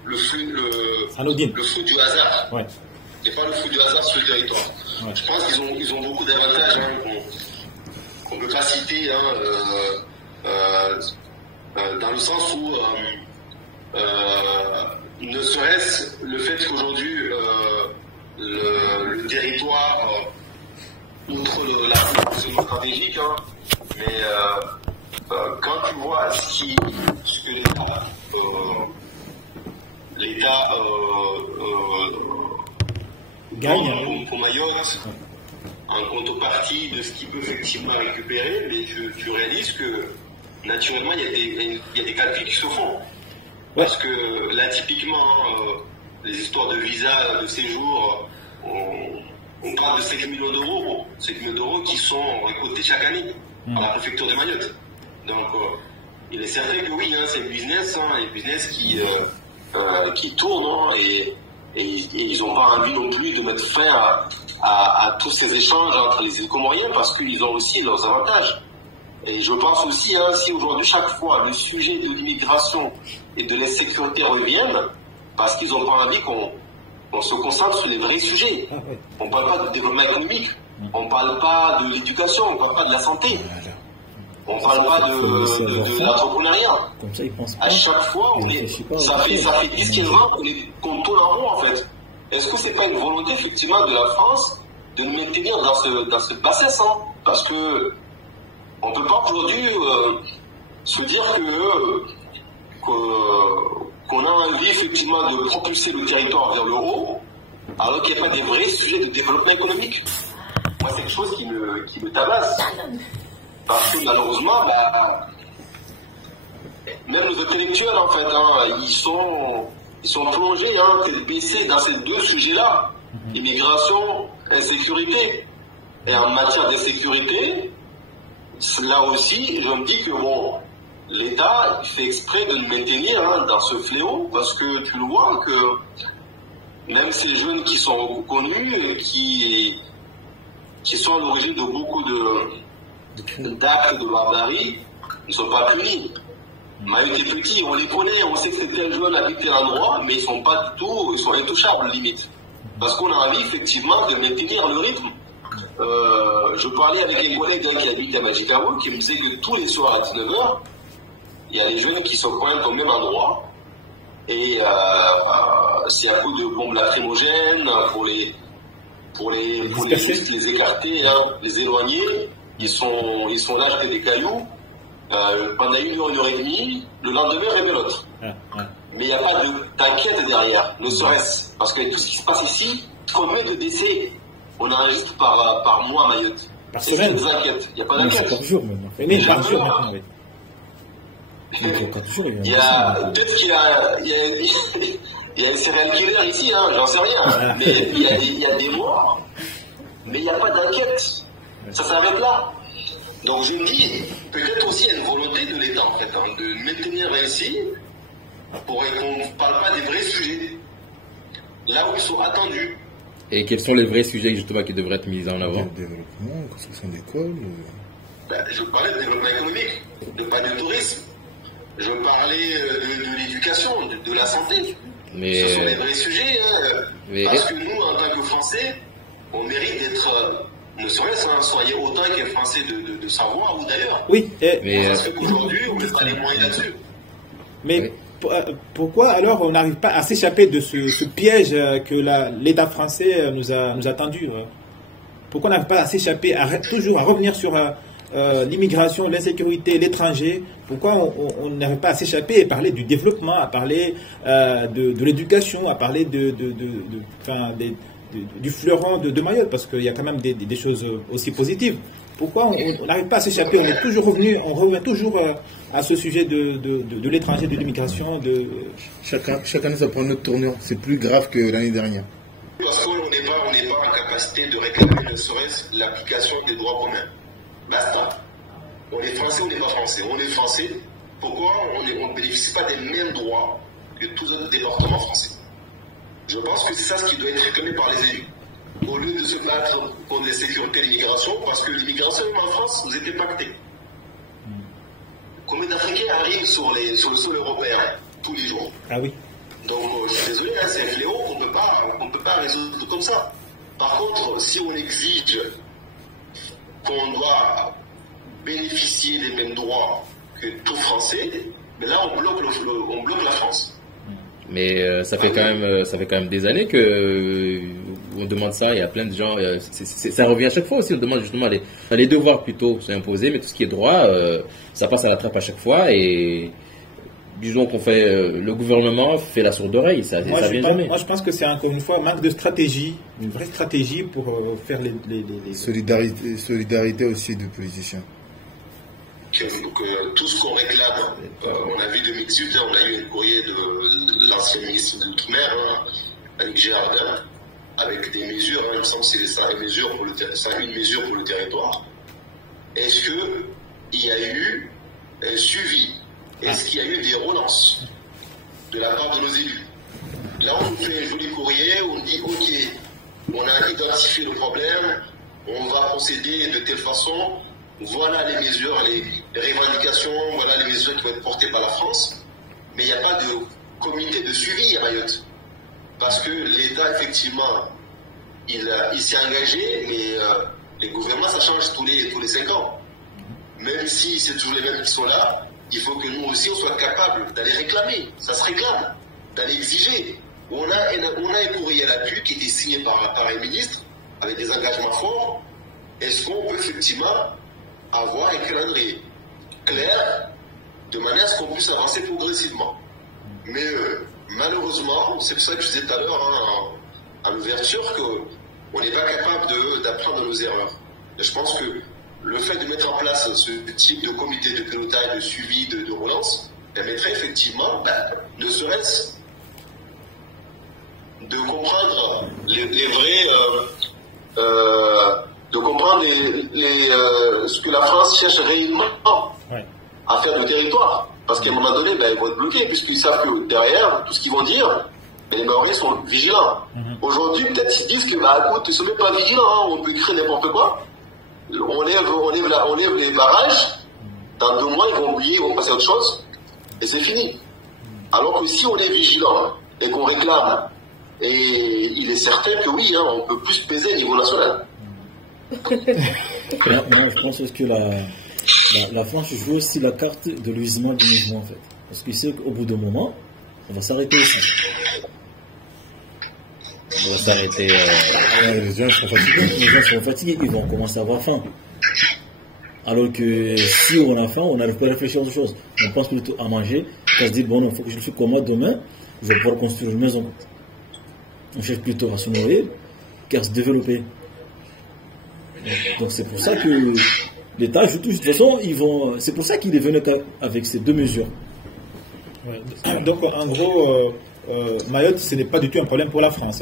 le fruit du hasard. Ouais. C'est pas le fruit du hasard sur le territoire. Ouais. Je pense qu'ils ont beaucoup d'avantages qu'on ne peut pas citer dans le sens où ne serait-ce le fait qu'aujourd'hui le territoire, outre la position stratégique, mais quand tu vois ce que l'État gagne pour Mayotte, en contrepartie de ce qu'il peut effectivement récupérer, mais tu réalises que naturellement il y a des calculs qui se font. Parce que là, typiquement, les histoires de visa, de séjour, on parle de 5 millions d'euros. 5 millions d'euros qui sont récoltés chaque année par la préfecture de Mayotte. Donc, il est certain que oui, c'est un business qui tourne, et ils n'ont pas envie non plus de mettre fin à tous ces échanges entre les îles comoriennes, parce qu'ils ont aussi leurs avantages. Et je pense aussi, si aujourd'hui, chaque fois, le sujet de l'immigration et de l'insécurité reviennent, parce qu'ils n'ont pas envie qu'on se concentre sur les vrais sujets. On ne parle pas de développement économique, on ne parle pas de l'éducation, on ne parle pas de la santé, on ne parle pas de l'entrepreneuriat. Comme ça, ils pensent pas. À chaque fois, ça fait 10-15 ans qu'on tourne en rond, en fait. Est-ce que ce n'est pas une volonté, effectivement, de la France de nous maintenir dans ce bassesse, hein, parce que on peut pas aujourd'hui se dire qu'on a envie effectivement de propulser le territoire vers le haut, alors qu'il n'y a pas des vrais sujets de développement économique. Moi, c'est quelque chose qui me tabasse. Parce que malheureusement, même les intellectuels, en fait, hein, ils sont plongés, hein, tête baissée dans ces deux sujets-là, immigration, insécurité. Et en matière d'insécurité, là aussi, je me dis que bon, l'État fait exprès de nous maintenir, hein, dans ce fléau, parce que tu le vois que même ces jeunes qui sont connus, qui sont à l'origine de beaucoup d'actes de barbarie, ne sont pas punis. Mayotte est petit, on les connaît, on sait que c'est tel jeune habite tel endroit, mais ils sont pas du tout, ils sont intouchables limite. Parce qu'on a envie effectivement de maintenir le rythme. Je parlais avec un collègue, hein, qui habite à Majicavo, qui me disait que tous les soirs à 19h, il y a des jeunes qui se pointent au même endroit, et c'est à coup de bombes lacrymogènes pour juste les écarter, hein, les éloigner. Ils sont là jeter des cailloux. Pendant 1 heure et demie, le lendemain, révélote. Mais il n'y a pas d'enquête derrière, ne serait-ce. Parce que tout ce qui se passe ici, combien de décès on enregistre par mois à Mayotte? Par semaine? Des enquêtes. Il n'y a pas d'enquête. Par jour même. Mais par jour maintenant, oui. Il y a peut-être qu'il y a un serial killer ici, hein, j'en sais rien. Mais il y a des morts, mais il n'y a pas d'enquête. Ça s'arrête là. Donc je me dis, peut-être aussi il y a une volonté de l'État, en fait, hein, de maintenir ainsi pour qu'on ne parle pas des vrais sujets, là où ils sont attendus. Et quels sont les vrais sujets justement qui devraient être mis en avant? Le développement, construction d'écoles. Je parlais de développement économique, je parlais du tourisme, je parlais de l'éducation, de la santé. Mais ce sont des vrais sujets, hein, parce que nous, en tant que Français, on mérite d'être... ne serait-ce qu'un soyez autant qu'un Français de savoir ou d'ailleurs. Oui, mais parce qu'aujourd'hui, on met pas les moyens là-dessus. Mais pourquoi alors on n'arrive pas à s'échapper de ce piège que l'État français nous a tendu? Pourquoi on n'arrive pas à s'échapper, toujours à revenir sur l'immigration, l'insécurité, l'étranger? Pourquoi on n'arrive pas à s'échapper et parler du développement, à parler de l'éducation, à parler du fleuron de Mayotte, parce qu'il y a quand même des choses aussi positives. Pourquoi on n'arrive pas à s'échapper? On est toujours revient toujours à ce sujet de l'étranger, de l'immigration. Chaque année, ça prend notre tournure. C'est plus grave que l'année dernière. Parce qu'on n'est pas en capacité de réclamer ne serait-ce l'application des droits communs. Basta. On est français, on n'est pas français. On est français. Pourquoi on ne bénéficie pas des mêmes droits que tous les autres départements français? Je pense que c'est ça ce qui doit être réclamé par les élus. Au lieu de se battre contre la sécurité et l'immigration, parce que l'immigration en France nous était pactée. Combien d'Africains arrivent sur le sol européen tous les jours? Ah oui. Donc je suis désolé, hein, c'est un fléau qu'on ne peut pas résoudre comme ça. Par contre, si on exige qu'on doit bénéficier des mêmes droits que tout Français, mais là on bloque la France. Mais ça fait quand même des années que on demande ça. Il y a plein de gens. Ça revient à chaque fois aussi. On demande justement les devoirs plutôt sont imposés, mais tout ce qui est droit, ça passe à la trappe à chaque fois. Et disons qu'on fait, le gouvernement fait la sourde oreille. Ça vient jamais. Moi, je pense que c'est encore une fois un manque de stratégie, une vraie stratégie pour faire les... Solidarité aussi de politiciens. Donc, tout ce qu'on réclame, on a vu 2018, on a eu un courrier de l'ancien ministre de l'Outre-mer, avec Gérardin, avec des mesures, il me semble que c'est ça, une mesure pour le territoire. Est-ce qu'il y a eu un suivi? Est-ce qu'il y a eu des relances de la part de nos élus? Là, on nous fait un joli courrier, on dit ok, on a identifié le problème, on va procéder de telle façon. Voilà les mesures, les revendications, voilà les mesures qui vont être portées par la France. Mais il n'y a pas de comité de suivi à Mayotte. Parce que l'État, effectivement, il s'est engagé, mais les gouvernements, ça change tous les 5 ans. Même si c'est toujours les mêmes qui sont là, il faut que nous aussi, on soit capables d'aller réclamer. Ça se réclame, d'aller exiger. On a un courrier à l'appui qui était signé par un ministre, avec des engagements forts, est-ce qu'on peut effectivement avoir un calendrier clair de manière à ce qu'on puisse avancer progressivement. Mais malheureusement, c'est pour ça que je disais tout à l'heure à l'ouverture qu'on n'est pas capable d'apprendre nos erreurs. Et je pense que le fait de mettre en place ce type de comité de pilotage, de suivi, de relance, permettrait effectivement, ne serait-ce de comprendre les vrais, de comprendre ce que la France cherche réellement à faire du territoire. Parce qu'à un moment donné, ils vont être bloqués, puisqu'ils savent que derrière, tout ce qu'ils vont dire, les Maoris sont vigilants. Aujourd'hui, peut-être ils disent que, écoute, ne soyez pas vigilants, on peut écrire n'importe quoi. On lève les barrages, dans 2 mois, ils vont oublier, ils vont passer à autre chose, et c'est fini. Alors que si on est vigilant et qu'on réclame, et il est certain que oui, on peut plus peser au niveau national. Moi, je pense que la France joue aussi la carte de l'usement du mouvement, en fait. Parce qu'il sait qu'au bout d'un moment, on va s'arrêter aussi. On va s'arrêter. Les gens sont fatigués, ils vont commencer à avoir faim. Alors que si on a faim, on n'arrive pas à réfléchir à autre chose. On pense plutôt à manger, on se dit, bon, il faut que je le fasse comment demain, je vais pouvoir construire une maison. On cherche plutôt à se nourrir qu'à se développer. Donc c'est pour ça que l'État joue tout. De toute façon, c'est pour ça qu'il est venu avec ces 2 mesures. Ouais. Donc en gros, Mayotte, ce n'est pas du tout un problème pour la France.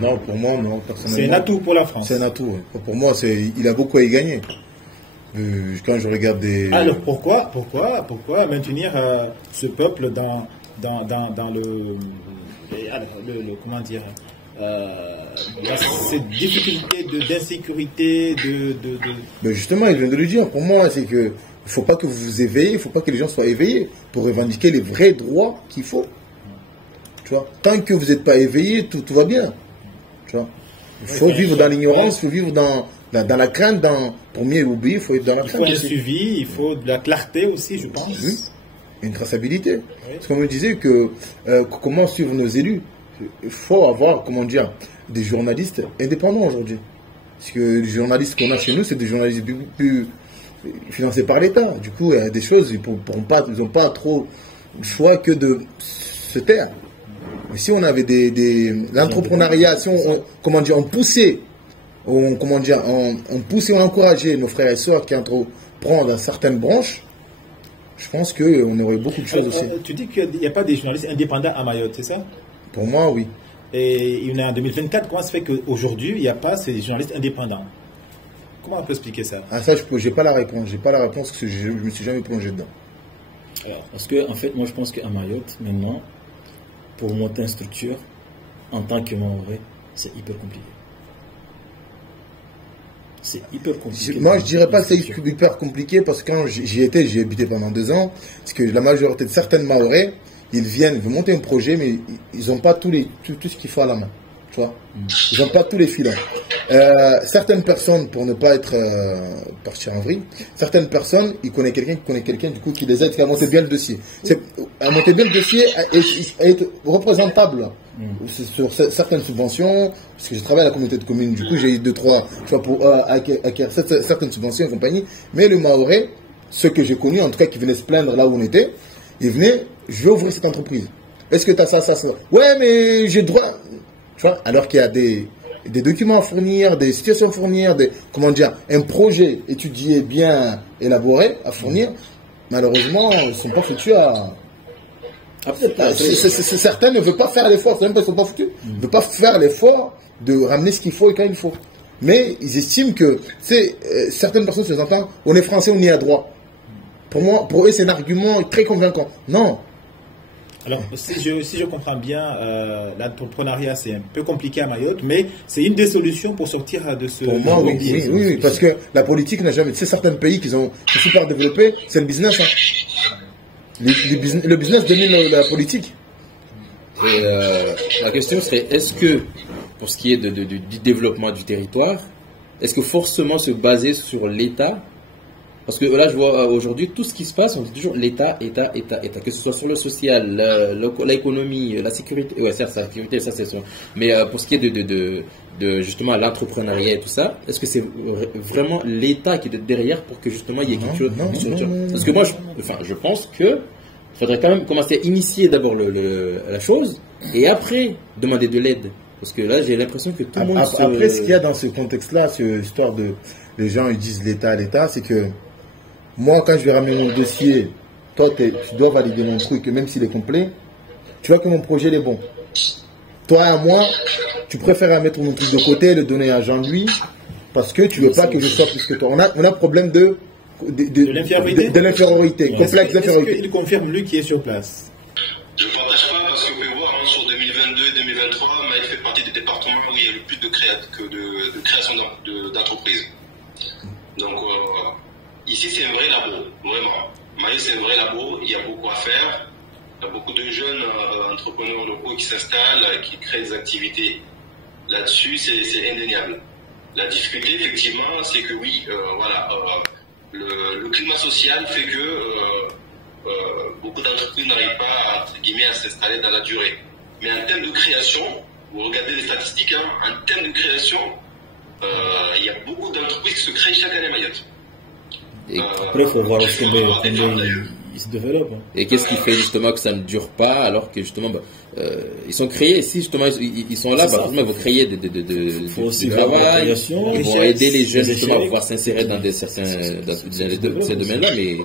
Non, pour moi, non, personnellement. C'est un atout pour la France. C'est un atout. Ouais. Pour moi, il a beaucoup à y gagner. Quand je regarde des... Alors pourquoi maintenir ce peuple dans le comment dire, cette difficulté d'insécurité, Mais justement, il vient de le dire. Pour moi, c'est que il ne faut pas que vous vous éveillez, il ne faut pas que les gens soient éveillés pour revendiquer les vrais droits qu'il faut. Tu vois, tant que vous n'êtes pas éveillé, tout va bien. Tu vois, il faut vivre dans l'ignorance, il faut vivre dans la crainte, pour mieux oublier, il faut être dans la crainte. Il faut un suivi, il faut de la clarté aussi, je pense. Oui. Une traçabilité. Parce qu'on me disait que comment suivre nos élus, il faut avoir, des journalistes indépendants aujourd'hui. Parce que les journalistes qu'on a chez nous, c'est des journalistes plus financés par l'État. Du coup, il y a des choses, ils n'ont pas trop le choix que de se taire. Mais si on avait l'entrepreneuriat, si on poussait, on encourageait nos frères et sœurs qui entreprennent dans certaines branches, je pense qu'on aurait beaucoup de choses aussi. Tu dis qu'il n'y a pas des journalistes indépendants à Mayotte, c'est ça? Pour moi, oui. Et il y en a en 2024, comment se fait qu'aujourd'hui, il n'y a pas ces journalistes indépendants? Comment on peut expliquer ça? Ça, je n'ai pas la réponse. J'ai pas la réponse parce que je ne me suis jamais plongé dedans. Alors, parce que, en fait, moi, je pense qu'à Mayotte, maintenant, pour monter une structure, en tant que Maoré, c'est hyper compliqué. C'est hyper compliqué. Moi, je dirais pas que c'est hyper compliqué parce que quand j'y étais, j'ai habité pendant 2 ans, parce que la majorité de certaines Maorés, ils veulent monter un projet, mais ils n'ont pas tout ce qu'il faut à la main. Tu vois, ils n'ont pas tous les filons. Certaines personnes, pour ne pas partir en vrille, certaines personnes, ils connaissent quelqu'un du coup qui les aide à monter bien le dossier. À monter bien le dossier, à être représentable sur certaines subventions, parce que je travaille à la communauté de communes, du coup j'ai eu 2-3 pour acquérir certaines subventions et compagnie. Mais le Maoré, ceux que j'ai connus, en tout cas qui venaient se plaindre là où on était, ils venaient, je vais ouvrir cette entreprise. Est-ce que tu as ça? Ouais, mais j'ai droit. Tu vois, alors qu'il y a des documents à fournir, des situations à fournir, un projet étudié, bien élaboré à fournir, malheureusement, ils ne sont pas foutus à... Certains ne veulent pas faire l'effort, c'est même pas qu'ils ne sont pas foutus, ils ne veulent pas faire l'effort de ramener ce qu'il faut et quand il faut. Mais ils estiment que, certaines personnes se entendent, on est français, on y a droit. Pour eux, c'est un argument très convaincant. Non. Alors, si je comprends bien, l'entrepreneuriat, c'est un peu compliqué à Mayotte, mais c'est une des solutions pour sortir de ce... Pour moi, oui, parce que la politique n'a jamais... C'est certains pays qui sont super développés, c'est le business. Le business domine la politique. Et, la question serait, est-ce que, pour ce qui est du développement du territoire, est-ce que forcément se baser sur l'État Parce que là, je vois aujourd'hui tout ce qui se passe, on dit toujours l'État, État, État, État, que ce soit sur le social, l'économie, la sécurité. Ouais, certes, la sécurité, ça c'est son. Mais pour ce qui est de justement l'entrepreneuriat et tout ça, est-ce que c'est vraiment l'État qui est derrière pour que justement il y ait quelque chose de structure? Parce que moi, je pense que il faudrait quand même commencer à initier d'abord la chose et après demander de l'aide. Parce que là, j'ai l'impression que tout le monde. Après, ce qu'il y a dans ce contexte-là, cette histoire de. Les gens ils disent l'État, c'est que moi, quand je vais ramener mon dossier, toi, tu dois valider mon truc, même s'il est complet, tu vois que mon projet il est bon. Toi et moi, tu préfères mettre mon truc de côté et le donner à Jean-Louis parce que tu veux pas que je sois plus que toi. On a un problème de l'infériorité, complexe d'infériorité. Est-ce qu'il confirme lui qui est sur place? Je ne partage pas parce que vous pouvez voir, sur 2022-2023, Maïf fait partie des départements où il y a le plus de création d'entreprises. Donc, ici, c'est un vrai labo, vraiment. Maïf, c'est un vrai labo, il y a beaucoup à faire. Il y a beaucoup de jeunes entrepreneurs locaux qui s'installent, qui créent des activités. Là-dessus, c'est indéniable. La difficulté, effectivement, c'est que oui, le climat social fait que beaucoup d'entreprises n'arrivent pas, entre guillemets, à s'installer dans la durée. Mais en termes de création, vous regardez les statistiques, en termes de création, il y a beaucoup d'entreprises qui se créent chaque année à Mayotte. Après, il faut voir aussi comment ils se développent. Et qu'est-ce qui fait justement que ça ne dure pas alors que justement ils sont créés, si justement ils sont là, ils vont créer du travail, ils vont aider les jeunes justement à pouvoir s'insérer dans ces domaines-là, mais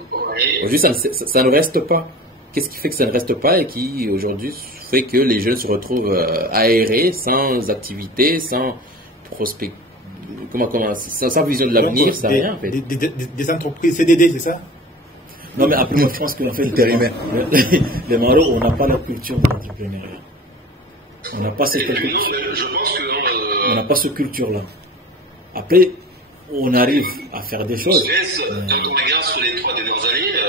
aujourd'hui ça ne reste pas. Qu'est-ce qui fait que ça ne reste pas et qui aujourd'hui fait que les jeunes se retrouvent aérés, sans activité, sans prospect, sans vision de l'avenir, ça rien en fait. Des entreprises CDD, c'est ça? Non, mais après, moi, je pense qu'en fait, les Marocs, on n'a pas la culture de l'entrepreneuriat. On n'a pas cette culture. On n'a pas cette culture-là. Après, on arrive à faire des choses. Quand on regarde sur les 3 dernières années,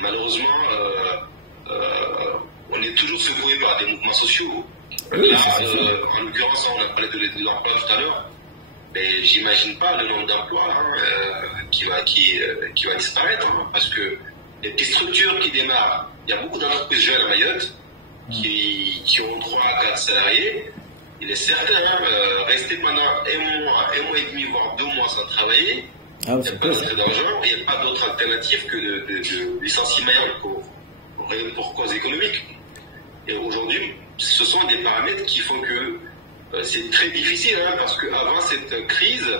malheureusement, on est toujours secoué par des mouvements sociaux. Oui, là, en l'occurrence, on a parlé de l'emploi tout à l'heure. Mais j'imagine pas le nombre d'emplois qui va disparaître, parce que les petites structures qui démarrent, il y a beaucoup d'entreprises jeunes à Mayotte qui ont 3 à 4 salariés. Il est certain, rester pendant un mois et demi, voire 2 mois sans travailler, il n'y a pas d'argent, il n'y a pas d'autre alternative que de licenciement pour cause économique. Et aujourd'hui, ce sont des paramètres qui font que c'est très difficile, parce qu'avant cette crise,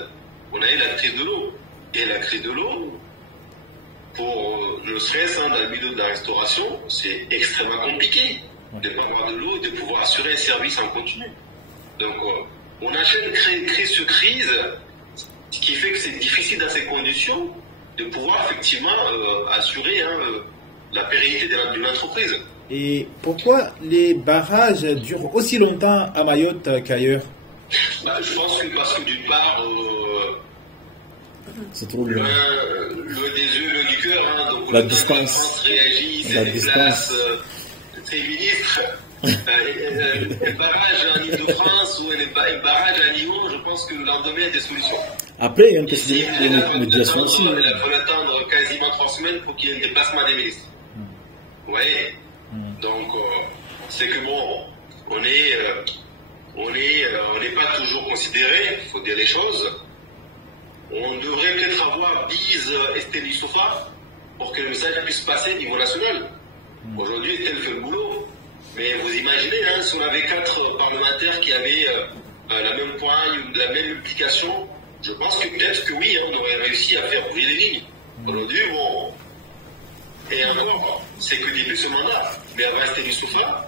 on a eu la crise de l'eau. Et la crise de l'eau, pour ne serait-ce dans le milieu de la restauration, c'est extrêmement compliqué de ne pas avoir de l'eau et de pouvoir assurer un service en continu. Donc, on enchaîne crise sur crise, ce qui fait que c'est difficile dans ces conditions de pouvoir effectivement assurer la pérennité de l'entreprise. Et pourquoi les barrages durent aussi longtemps à Mayotte qu'ailleurs? Je pense que parce que d'une part, c'est trop loin. Le des yeux, le du cœur, donc la distance réagit, la distance. Ses ministres, un barrage en Ile-de-France ou un barrage à Lyon, je pense que le lendemain il y a des solutions. Après, il y a une question de médiation aussi. Il faut attendre quasiment 3 semaines pour qu'il y ait un déplacement des ministres. Vous voyez? Donc, c'est que bon, on n'est pas toujours considéré, il faut dire les choses. On devrait peut-être avoir 10 Estelle Youssoupha pour que le message puisse passer au niveau national. Aujourd'hui, Estelle fait le boulot. Mais vous imaginez, si on avait 4 parlementaires qui avaient la même poigne, la même implication, je pense que peut-être que oui, on aurait réussi à faire bouger les lignes. Aujourd'hui, bon. Et alors, c'est que début de ce mandat. Mais avant Estelle Youssoupha,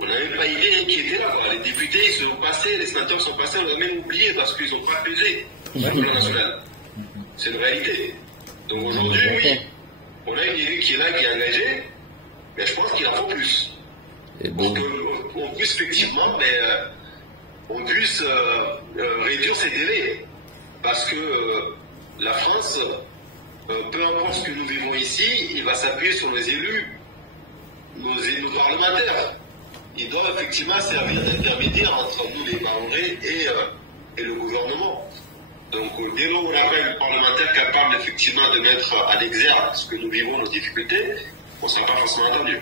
on n'avait pas idée qui était là. Les députés, ils sont passés, les sénateurs sont passés, on a même oublié parce qu'ils n'ont pas pesé au niveau national. C'est une réalité. Donc aujourd'hui, oui, on a une élue qui est là, qui est engagée, mais je pense qu'il en faut plus. Et bon. On puisse effectivement, on puisse réduire ces délais. Parce que la France, peu importe ce que nous vivons ici, il va s'appuyer sur nos élus, nos parlementaires. Ils doivent effectivement servir d'intermédiaire entre nous, les Mahorais, et le gouvernement. Donc, dès lors où on a un parlementaire capable effectivement de mettre à l'exergue ce que nous vivons, nos difficultés, on ne sera pas forcément entendu.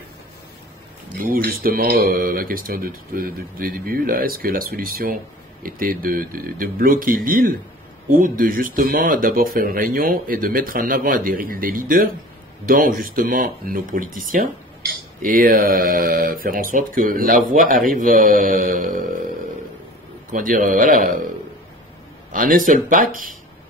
D'où justement la question de début, là, est-ce que la solution était de bloquer l'île ou de justement d'abord faire une réunion et de mettre en avant des leaders, dont justement nos politiciens, et faire en sorte que la voix arrive, comment dire, voilà, en un seul pack,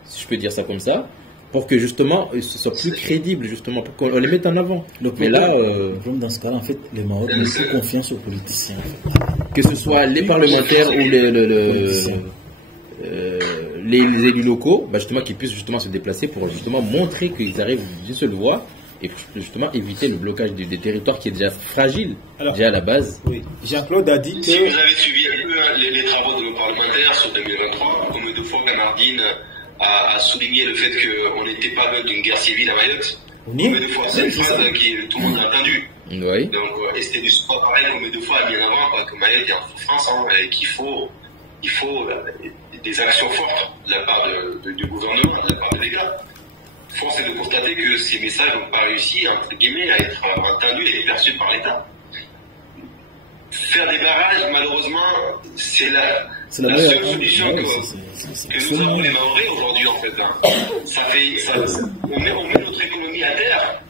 si je peux dire ça comme ça, pour que justement ce soit plus crédible, justement, pour qu'on les mette en avant. Mais là, le problème dans ce cas-là, en fait, les Marocains n'ont plus confiance aux politiciens. En fait. Que ce soit les parlementaires ou les élus locaux, bah justement, qui puissent justement se déplacer pour justement montrer qu'ils arrivent d'une seule voix et pour justement éviter le blocage des territoires qui est déjà fragile, déjà à la base. Oui. Jean-Claude a dit que... Si vous avez suivi un peu les travaux de nos parlementaires sur 2023, comme de fois Bernardine a souligné le fait qu'on n'était pas loin d'une guerre civile à Mayotte. Combien de fois, c'est une phrase que tout le monde a entendue. Oui. Donc, et c'était du sport pareil, combien de fois a mis en avant que Mayotte est en souffrance, et qu'il faut des actions fortes de la part du gouvernement, de la part des États. Force est de constater que ces messages n'ont pas réussi, entre guillemets, à être entendus et perçus par l'État. Faire des barrages, malheureusement, c'est la seule solution que nous avons les Mahorais aujourd'hui, en fait. On met notre économie à terre,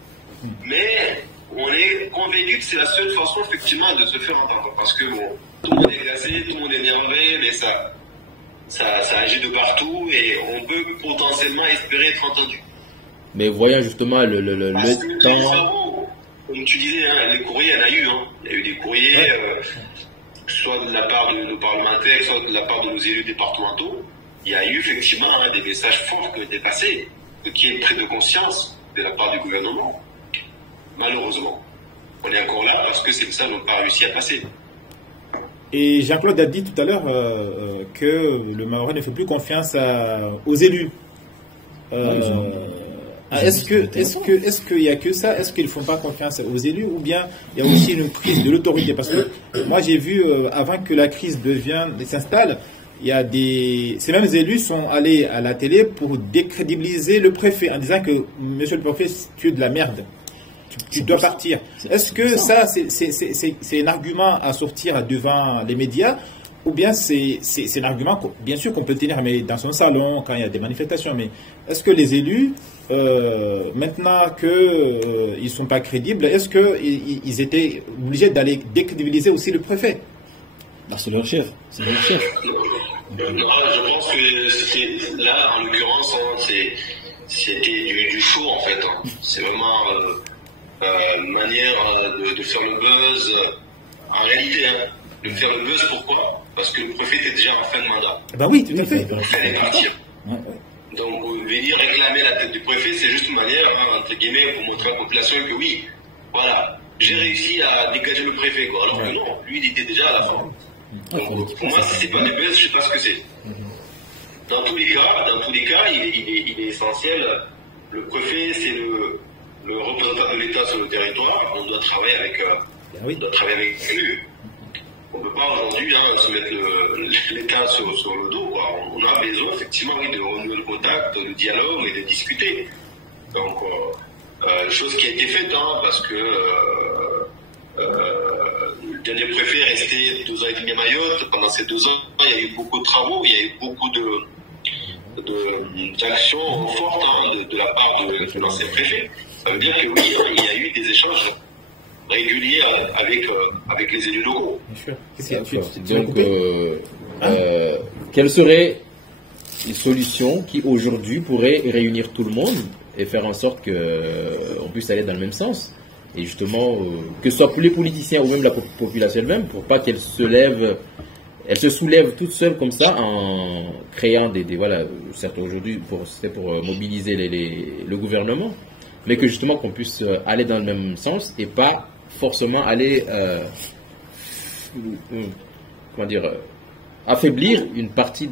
mais on est convaincu que c'est la seule façon, effectivement, de se faire entendre. Parce que, bon, tout le monde est glacé, tout le monde est énervé, mais ça agit de partout et on peut potentiellement espérer être entendu. Mais voyons justement le temps. Comme tu disais, hein, les courriers, il y en a eu. Hein. Il y a eu des courriers, soit de la part de nos parlementaires, soit de la part de nos élus départementaux. Il y a eu effectivement des messages forts qui ont été passés, qui est pris de conscience de la part du gouvernement. Malheureusement, on est encore là parce que ces messages n'ont pas réussi à passer. Et Jean-Claude a dit tout à l'heure que le Maroc ne fait plus confiance aux élus. Est-ce qu'il n'y a que ça? Est-ce qu'ils ne font pas confiance aux élus? Ou bien il y a aussi une crise de l'autorité? Parce que moi j'ai vu, avant que la crise s'installe, ces mêmes élus sont allés à la télé pour décrédibiliser le préfet en disant que monsieur le préfet, tu es de la merde. Tu dois partir. Est-ce que ça, c'est un argument à sortir devant les médias? Ou bien c'est un argument, bien sûr, qu'on peut tenir mais dans son salon, quand il y a des manifestations. Mais est-ce que les élus, maintenant qu'ils ne sont pas crédibles, est-ce qu'ils étaient obligés d'aller décrédibiliser aussi le préfet? C'est leur chef. C'est leur chef. Je pense que là, en l'occurrence, c'était du show, en fait. C'est vraiment une manière de faire le buzz. En réalité, de faire le buzz, pourquoi? Parce que le préfet était déjà en fin de mandat. Ben oui, tout à fait. Il fallait partir. Donc, venir réclamer la tête du préfet, c'est juste une manière, entre guillemets, pour montrer à la population que oui, voilà, j'ai réussi à dégager le préfet, quoi. Alors que non, lui, il était déjà à la fin. Donc, pour moi, si c'est pas des buzz, je sais pas ce que c'est. Dans tous les cas, il est essentiel. Le préfet, c'est le représentant de l'État sur le territoire. On doit travailler avec lui. On ne peut pas aujourd'hui se mettre l'État sur le dos, quoi. On a besoin effectivement de renouer le contact, de dialogue et de discuter. Donc, chose qui a été faite, parce que le dernier préfet est resté 2 ans et demi à Mayotte. Pendant ces 2 ans, il y a eu beaucoup de travaux, il y a eu beaucoup d'actions fortes de la part de l'ancien préfet. Ça veut dire que oui, il y a eu des échanges réguliers avec les élus locaux. Donc, quelle serait une solution qui aujourd'hui pourrait réunir tout le monde et faire en sorte qu'on puisse aller dans le même sens? Et justement, que ce soit pour les politiciens ou même la population elle-même, pour pas qu'elle se soulève toute seule comme ça en créant voilà, certes aujourd'hui c'était pour mobiliser le gouvernement, mais que justement qu'on puisse aller dans le même sens et pas forcément aller affaiblir une partie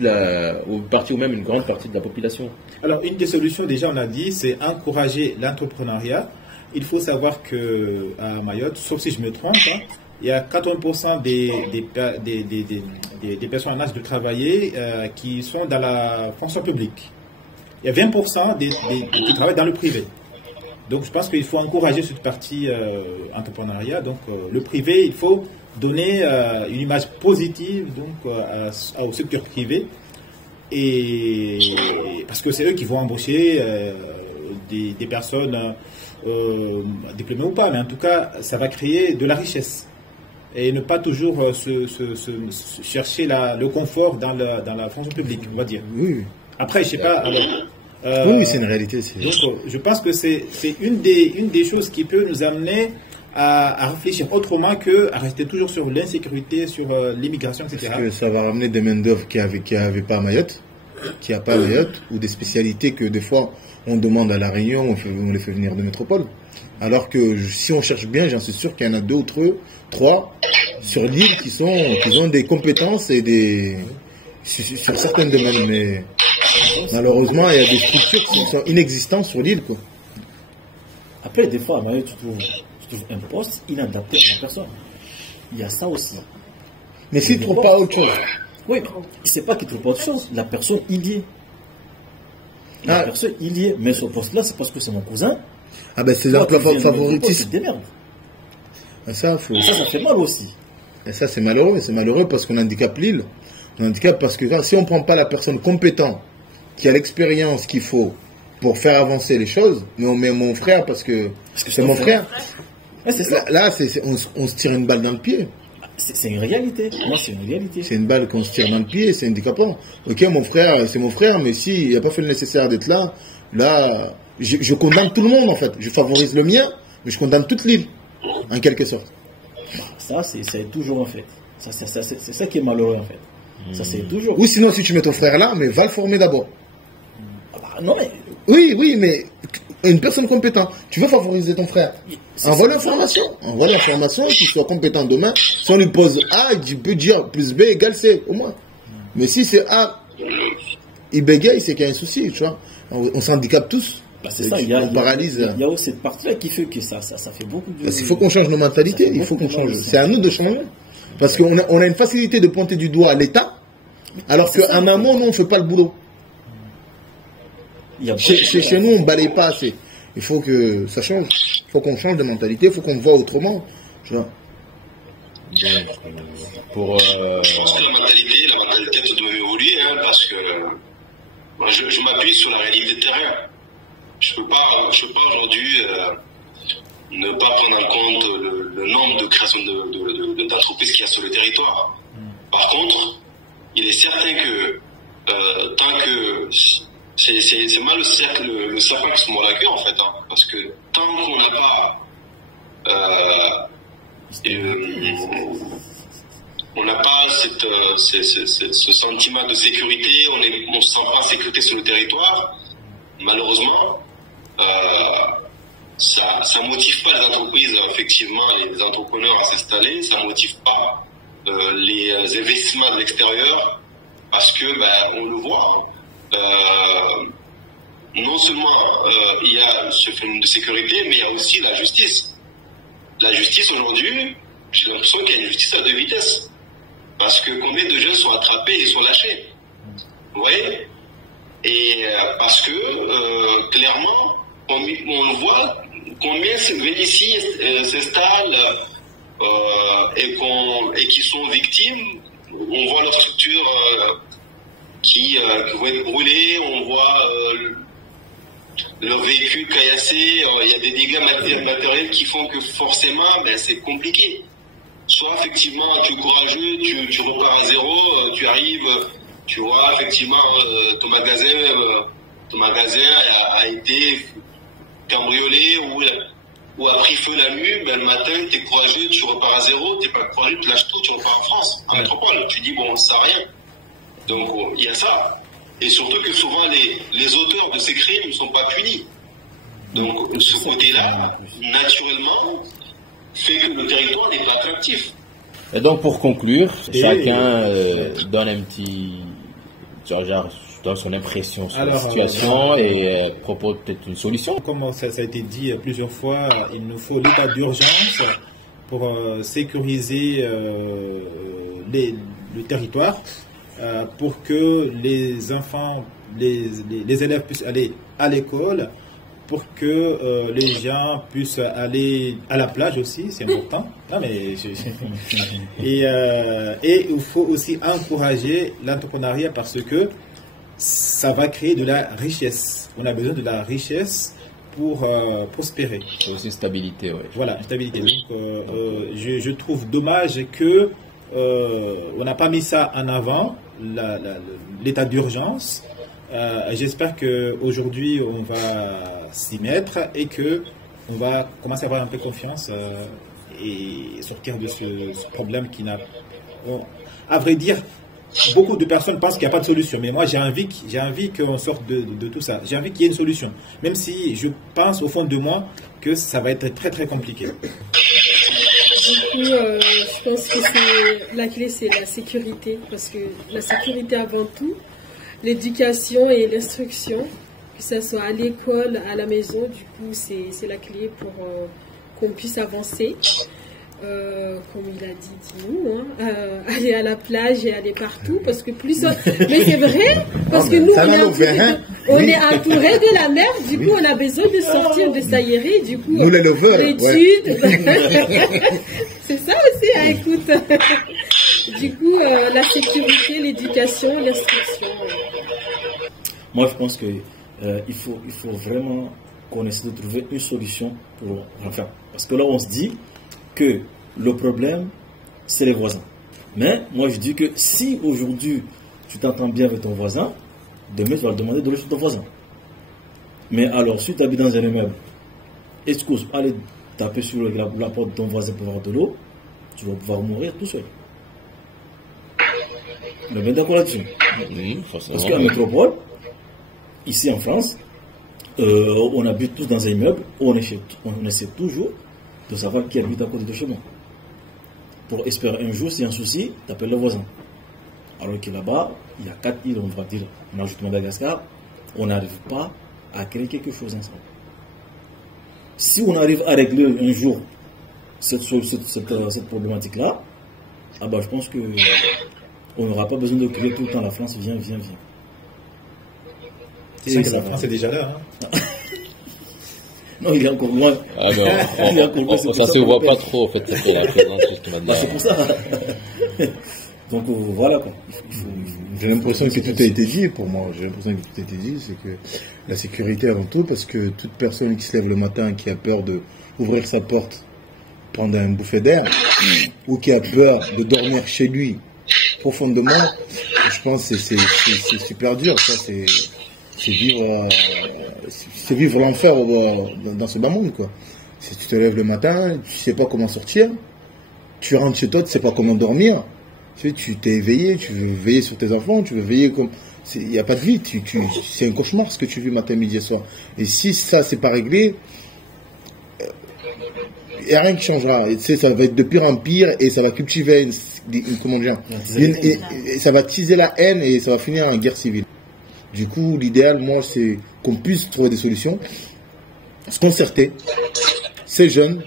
ou même une grande partie de la population. Alors une des solutions, déjà on a dit, c'est encourager l'entrepreneuriat. Il faut savoir qu'à Mayotte, sauf si je me trompe, il y a 80% des personnes en âge de travailler qui sont dans la fonction publique. il y a 20% qui travaillent dans le privé. Donc je pense qu'il faut encourager cette partie entrepreneuriat. Donc le privé, il faut donner une image positive donc, au secteur privé. Et parce que c'est eux qui vont embaucher des personnes diplômées ou pas, mais en tout cas, ça va créer de la richesse. Et ne pas toujours chercher le confort dans la fonction publique, on va dire. Oui. Après, je sais pas. Alors, oui, c'est une réalité. Donc, je pense que c'est une des choses qui peut nous amener à réfléchir autrement qu'à rester toujours sur l'insécurité, sur l'immigration, etc. Parce que ça va ramener des main-d'œuvre qui n'avaient pas à Mayotte, qui n'a pas à Mayotte, ou des spécialités que des fois on demande à La Réunion, on les fait venir de métropole. Alors que si on cherche bien, j'en suis sûr qu'il y en a 2 ou 3 sur l'île qui ont des compétences et sur certains domaines. Mais malheureusement, il y a des structures qui sont inexistantes sur l'île, quoi. Après, des fois, à Mayotte, tu trouves un poste inadapté à la personne. Il y a ça aussi. Mais s'il ne trouve pas autre chose. Oui, mais c'est pas qu'il ne trouve pas autre chose. La personne, il y est. La personne, il y est. Mais ce poste-là, c'est parce que c'est mon cousin. Ah ben c'est l'emploi favoritisme. Ça fait mal aussi. Et ça, c'est malheureux parce qu'on handicape l'île. On handicape parce que si on ne prend pas la personne compétente, qui a l'expérience qu'il faut pour faire avancer les choses, mais on met mon frère parce que c'est mon frère. Ouais, c'est ça. Là, on se tire une balle dans le pied. C'est une réalité. Moi, c'est une réalité. C'est une balle qu'on se tire dans le pied, c'est handicapant. Ok, mon frère, c'est mon frère, mais s'il n'a pas fait le nécessaire d'être là, je condamne tout le monde en fait. Je favorise le mien, mais je condamne toute l'île, en quelque sorte. Ça, c'est toujours en fait. C'est ça qui est malheureux en fait. Ça, c'est toujours. Ou sinon, si tu mets ton frère là, mais va le former d'abord. Non, mais. Oui, mais une personne compétente. Tu veux favoriser ton frère. Envoie l'information, qu'il soit compétent demain. Si on lui pose A, il peut dire plus B égale C, au moins. Mais si c'est A, il bégaye, c'est qu'il y a un souci, tu vois. On s'handicape tous. C'est ça, on paralyse. Il y a aussi cette partie-là qui fait que ça fait beaucoup de. Parce qu'il faut qu'on change nos mentalités, il faut qu'on change. C'est à nous de changer. Parce qu'on a une facilité de pointer du doigt à l'État, alors qu'en amont, nous, on ne fait pas le boulot. Chez nous, on ne balaye pas assez. Il faut que ça change. Il faut qu'on change de mentalité, il faut qu'on voit autrement. Tu vois. Pour la mentalité doit évoluer, hein, parce que moi, je m'appuie sur la réalité de terrain. Je peux pas aujourd'hui ne pas prendre en compte le nombre de créations d'entreprises qu'il y a sur le territoire. Par contre, il est certain que tant que c'est mal le serpent qui se mord la queue en fait, hein, parce que tant qu'on n'a pas ce sentiment de sécurité, on ne se sent pas en sécurité sur le territoire, malheureusement, ça motive pas les entreprises, effectivement, les entrepreneurs à s'installer, ça motive pas les investissements de l'extérieur, parce que on le voit. Non seulement il y a ce phénomène de sécurité, mais il y a aussi la justice. La justice aujourd'hui, j'ai l'impression qu'il y a une justice à 2 vitesses. Parce que combien de jeunes sont attrapés et sont lâchés? Vous voyez? Et parce que clairement, on le voit, combien viennent ici, s'installent et qui sont victimes. On voit leur structure qui vont être brûlés, on voit leur véhicule caillassé, il y a des dégâts matériels qui font que forcément c'est compliqué. Soit effectivement tu es courageux, tu repars à zéro, tu arrives, tu vois effectivement ton magasin a été cambriolé ou a pris feu la nuit, le matin tu es courageux, tu repars à zéro, tu n'es pas courageux, tu lâches tout, tu repars en France, en métropole, tu dis bon ça sert à rien. Donc il y a ça. Et surtout que souvent les auteurs de ces crimes ne sont pas punis. Donc ce côté-là, naturellement, fait que le territoire n'est pas attractif. Et donc pour conclure, chacun donne un petit donne son impression sur la situation et propose peut-être une solution. Comme ça a été dit plusieurs fois, il nous faut l'état d'urgence pour sécuriser le territoire. Pour que les enfants les élèves puissent aller à l'école, pour que les gens puissent aller à la plage aussi, c'est important. Non, mais et il faut aussi encourager l'entrepreneuriat parce que ça va créer de la richesse. On a besoin de la richesse pour prospérer. C'est aussi une stabilité, ouais. Voilà, une stabilité. Donc, je trouve dommage que on n'a pas mis ça en avant, l'état d'urgence. J'espère qu'aujourd'hui on va s'y mettre et que on va commencer à avoir un peu confiance et sortir de ce problème qui n'a... à vrai dire, beaucoup de personnes pensent qu'il n'y a pas de solution, mais moi j'ai envie qu'on sorte de tout ça. J'ai envie qu'il y ait une solution, même si je pense au fond de moi que ça va être très très compliqué. Du coup, je pense que la clé c'est la sécurité, parce que la sécurité avant tout, l'éducation et l'instruction, que ce soit à l'école, à la maison, du coup c'est la clé pour qu'on puisse avancer. Comme il a dit nous, aller à la plage et aller partout, parce que plus mais c'est vrai, parce que nous on est entouré de la mer, du coup on a besoin de sortir, de s'aérer, du coup nous l'éleveur, l'étude, c'est ça aussi, écoute. Du coup la sécurité, l'éducation, l'instruction. Moi je pense que il faut vraiment qu'on essaie de trouver une solution pour enfin, parce que là on se dit que le problème, c'est les voisins. Mais moi, je dis que si aujourd'hui, tu t'entends bien avec ton voisin, demain, tu vas le demander de l'eau sur ton voisin. Mais alors, si tu habites dans un immeuble, excuse, aller taper sur la porte de ton voisin pour avoir de l'eau, tu vas pouvoir mourir tout seul. On est bien d'accord là-dessus. Parce qu'en métropole, ici en France, on habite tous dans un immeuble, on essaie toujours de savoir qui habite à côté de chez moi. Pour espérer un jour, s'il y a un souci, tu appelles le voisin. Alors que là-bas, il y a 4 îles, on va dire, on ajoute Madagascar, on n'arrive pas à créer quelque chose ensemble. Si on arrive à régler un jour cette problématique-là, ah bah, je pense qu'on n'aura pas besoin de crier tout le temps la France, viens, viens, viens. C'est ça, la France est déjà là. Hein. Non, il est encore loin. Ah ben, ça se voit pas trop, en fait, ça fait la présence justement de la... C'est pour ça. Donc voilà quoi. J'ai l'impression que tout a été dit pour moi. J'ai l'impression que tout a été dit, c'est que la sécurité avant tout, parce que toute personne qui se lève le matin qui a peur d'ouvrir sa porte, prendre un bouffée d'air, ou qui a peur de dormir chez lui profondément, je pense que c'est super dur. Ça, c'est vivre l'enfer dans ce bas monde, quoi. Si tu te lèves le matin, tu sais pas comment sortir, tu rentres chez toi, tu sais pas comment dormir, tu t'es éveillé, tu veux veiller sur tes enfants, tu veux veiller comme... Il n'y a pas de vie, c'est un cauchemar ce que tu vis matin, midi et soir. Et si ça, c'est pas réglé, il n'y a rien qui changera. Et, ça va être de pire en pire et ça va cultiver ça va teaser la haine et ça va finir en guerre civile. Du coup, l'idéal, moi, c'est qu'on puisse trouver des solutions, se concerter, ces jeunes,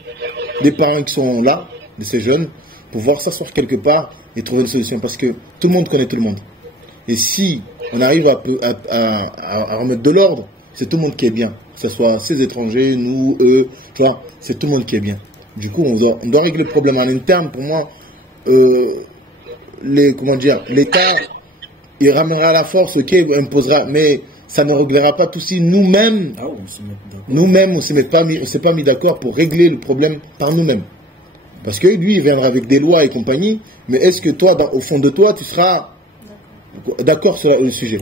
les parents qui sont là, de ces jeunes, pouvoir s'asseoir quelque part et trouver une solution. Parce que tout le monde connaît tout le monde. Et si on arrive à remettre de l'ordre, c'est tout le monde qui est bien. Que ce soit ces étrangers, nous, eux, tu vois, c'est tout le monde qui est bien. Du coup, on doit régler le problème en interne. Pour moi, l'État... il ramènera la force, ok, imposera, mais ça ne réglera pas tout si nous-mêmes, on s'est pas mis d'accord pour régler le problème par nous-mêmes. Parce que lui, il viendra avec des lois et compagnie, mais est-ce que toi, au fond de toi, tu seras d'accord sur le sujet?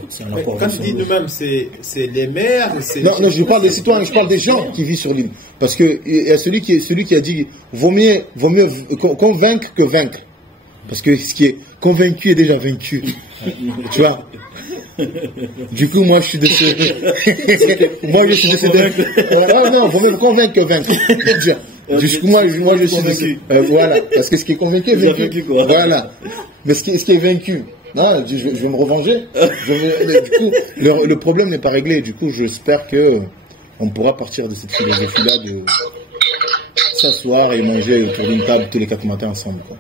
Quand tu dis nous-mêmes, c'est les maires. Non, je parle des citoyens, je parle des gens qui vivent sur l'île. Parce que il y a celui qui a dit vaut mieux convaincre que vaincre. Parce que ce qui est convaincu est déjà vaincu. Tu vois? Du coup, moi, je suis décédé. Non, vaut mieux convaincre que vaincre. Du coup, moi, je suis décédé. Voilà. Parce que ce qui est convaincu est vaincu. Voilà. Mais ce qui est vaincu, non, je vais me revenger. Du coup, le problème n'est pas réglé. Du coup, j'espère qu'on pourra partir de cette philosophie-là de s'asseoir et manger autour d'une table tous les 4 matins ensemble, quoi.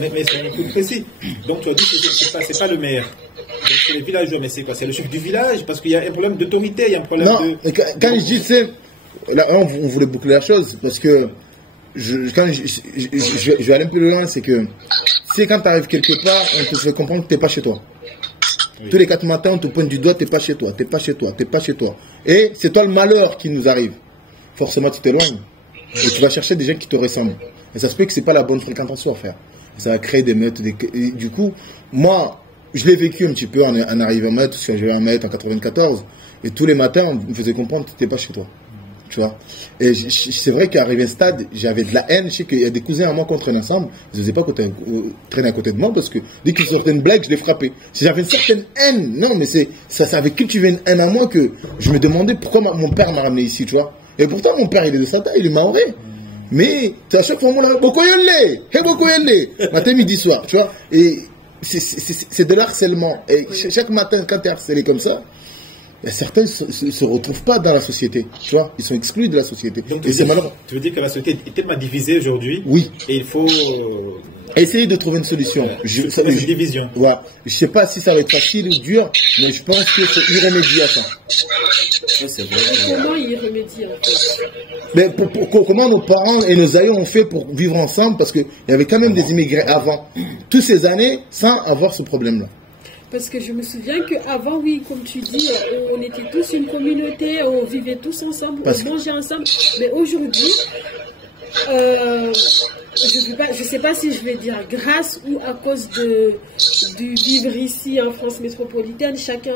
Mais c'est un peu précis. Donc tu as dit que c'est pas le maire. Donc les villageois, mais c'est quoi? C'est le chef du village? Parce qu'il y a un problème d'autorité, il y a un problème Non, de... quand je dis, c'est. Là, on voulait boucler la chose, parce que. Quand je vais aller un peu loin, c'est que. C'est quand tu arrives quelque part, on te fait comprendre que tu n'es pas chez toi. Oui. Tous les 4 matins, on te pointe du doigt, tu n'es pas chez toi, tu n'es pas chez toi, tu n'es pas chez toi. Et c'est toi le malheur qui nous arrive. Forcément, tu t'éloignes. Et tu vas chercher des gens qui te ressemblent. Et ça se peut que ce n'est pas la bonne fréquentation à faire. Ça va créer des meutes. Et du coup, moi, je l'ai vécu un petit peu en arrivant en meute, parce que j'avais un meute en 94. Et tous les matins, on me faisait comprendre que tu n'étais pas chez toi. Tu vois. Et c'est vrai qu'à arrivé à un stade, j'avais de la haine. Je sais qu'il y a des cousins à moi qu'on traîne ensemble. Ils ne faisaient pas traîner à côté de moi parce que dès qu'ils sortaient une blague, je les frappais. Si j'avais une certaine haine, non, mais ça avait cultivé une haine à moi que je me demandais pourquoi mon père m'a ramené ici, tu vois. Et pourtant, mon père, il est de Sata, il est maoré. Mais à chaque fois, on m'a dit Bokoyole, matin, midi, soir, tu vois. Et c'est de l'harcèlement. Et chaque matin, quand tu es harcelé comme ça, certains ne se retrouvent pas dans la société, tu vois, ils sont exclus de la société. Donc, et c'est malheureux. Tu veux dire que la société est tellement divisée aujourd'hui? Oui. Et il faut essayer de trouver une solution. Une division. Ouais. Je ne sais pas si ça va être facile ou dur, mais je pense que c'est irrémédiable ça. Comment y remédier en fait? Mais comment nos parents et nos aïeux ont fait pour vivre ensemble? Parce qu'il y avait quand même des immigrés avant, toutes ces années, sans avoir ce problème-là. Parce que je me souviens qu'avant, oui, comme tu dis, on était tous une communauté, on vivait tous ensemble, on mangeait ensemble. Mais aujourd'hui, je ne sais pas si je vais dire grâce ou à cause du vivre ici en France métropolitaine, chacun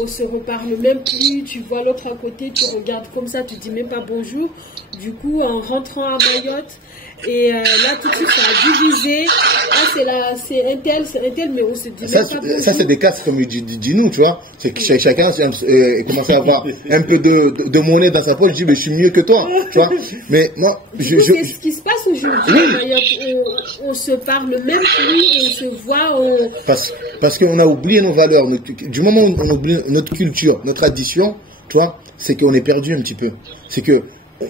on se reparle même plus, tu vois l'autre à côté, tu regardes comme ça, tu dis même pas bonjour. Du coup, en rentrant à Mayotte, et là tout de suite ça a divisé. Ah, c'est un tel, mais on se dit ça, même pas bonjour. Ça c'est des cas comme dit nous, tu vois. C'est que chacun commence à avoir un peu de monnaie dans sa poche, je dis mais je suis mieux que toi, tu vois. Mais moi, c'est ce qui se passe aujourd'hui. Oui. On se parle même plus, on se voit. Parce qu'on a oublié nos valeurs. Du moment où on oublie notre culture, notre tradition, tu vois, c'est qu'on est perdu un petit peu. C'est que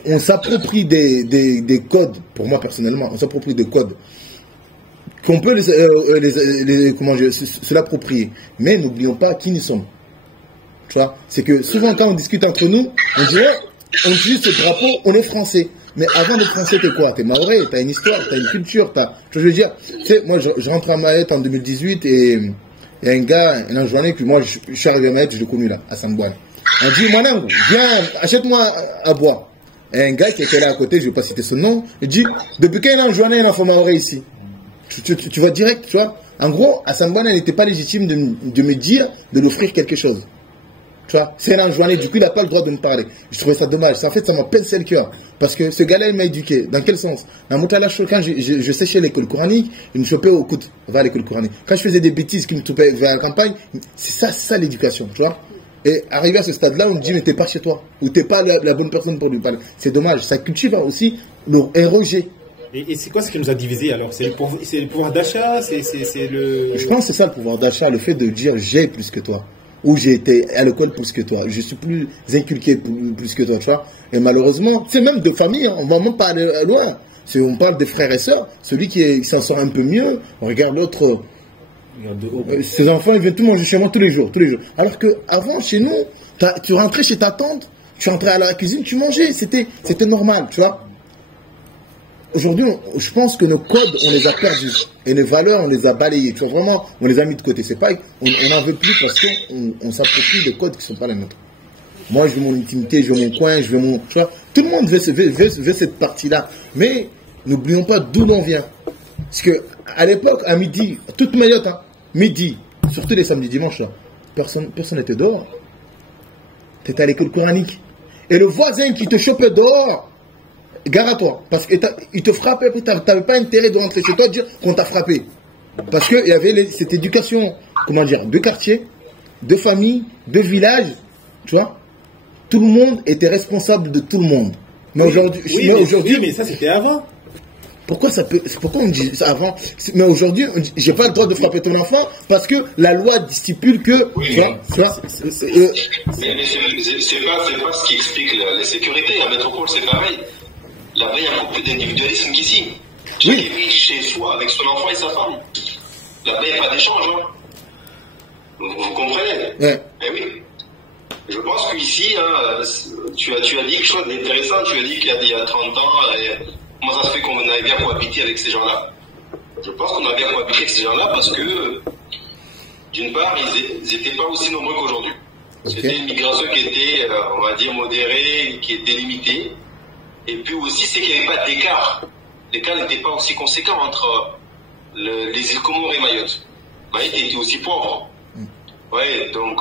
on s'approprie des codes, pour moi personnellement, on s'approprie des codes qu'on peut se l'approprier. Mais n'oublions pas qui nous sommes. Tu vois, c'est que souvent quand on discute entre nous, on dit on utilise ce drapeau, on est français. Mais avant d'être français, t'es quoi? T'es maoré, t'as une histoire, t'as une culture, je veux dire, tu sais, moi je rentre à Mayotte en 2018 et il y a un gars, un journée, puis moi je suis arrivé à Mayotte, je l'ai connu là, à Sambouane. On dit, madame, viens, achète-moi à boire. Et un gars qui était là à côté, je ne vais pas citer son nom, il dit, depuis quand il a journée, il a fait maoré ici. Tu vas direct, tu vois. En gros, à Sambouane, elle n'était pas légitime de me dire, de l'offrir quelque chose. Tu vois, c'est un journée, du coup, il n'a pas le droit de me parler. Je trouvais ça dommage. En fait, ça m'a pincé le cœur. Parce que ce gars-là, il m'a éduqué. Dans quel sens? Quand je séchais l'école coranique, il me chopait au coude, va à l'école coranique. Quand je faisais des bêtises qui me chopaient vers la campagne, c'est ça l'éducation, tu vois. Et arrivé à ce stade-là, on me dit, mais t'es pas chez toi. Ou t'es pas la bonne personne pour lui parler. C'est dommage. Ça cultive aussi un rejet. Et c'est quoi ce qui nous a divisés alors? C'est le pouvoir d'achat? C'est le... Je pense que c'est ça le pouvoir d'achat, le fait de dire j'ai plus que toi. Ou j'ai été à l'école plus que toi. Je suis plus inculqué plus que toi, tu vois. Et malheureusement, c'est même de famille, hein, on va même pas aller loin. On parle des frères et sœurs. Celui qui s'en sort un peu mieux, on regarde l'autre. Ses enfants, ils viennent tout manger chez moi tous les jours. Alors qu'avant, chez nous, tu rentrais chez ta tante, tu rentrais à la cuisine, tu mangeais. C'était normal, tu vois. Aujourd'hui, je pense que nos codes, on les a perdus. Et les valeurs, on les a balayées. Tu vois, vraiment, on les a mis de côté. C'est pas, on n'en veut plus parce qu'on s'approprie des codes qui ne sont pas les nôtres. Moi, je veux mon intimité, je veux mon coin, je veux mon... Tu vois, tout le monde veut cette partie-là. Mais n'oublions pas d'où l'on vient. Parce qu'à l'époque, à midi, toute Mayotte, hein, midi, surtout les samedis, dimanches, là, personne n'était dehors. Tu étais à l'école coranique. Et le voisin qui te chopait dehors, gare à toi. Parce qu'il te frappait, tu n'avais pas intérêt de rentrer chez toi et de dire qu'on t'a frappé. Parce qu'il y avait cette éducation, comment dire, de quartier, de famille, de village, tu vois. Tout le monde était responsable de tout le monde. Mais aujourd'hui, mais ça c'était avant. Pourquoi on dit ça avant? Mais aujourd'hui, j'ai pas le droit de frapper ton enfant parce que la loi stipule que. Oui, tu vois, mais c'est pas ce qui explique la sécurité. La métropole, c'est pareil. Là-bas, il y a beaucoup d'individualisme qu'ici. Chacun vit chez soi avec son enfant et sa femme. Là-bas, il n'y a pas d'échange. Hein. Vous comprenez? Ouais. Eh oui. Je pense qu'ici, hein, tu as dit quelque chose d'intéressant. Tu as dit qu'il y a 30 ans, comment ça se fait qu'on avait bien cohabité avec ces gens-là? Je pense qu'on a bien cohabité avec ces gens-là parce que, d'une part, ils n'étaient pas aussi nombreux qu'aujourd'hui. C'était une migration qui était, on va dire, modérée, qui était limitée. Et puis aussi, c'est qu'il n'y avait pas d'écart. L'écart n'était pas aussi conséquent entre les îles Comores et Mayotte. Mayotte était aussi pauvre. Ouais, donc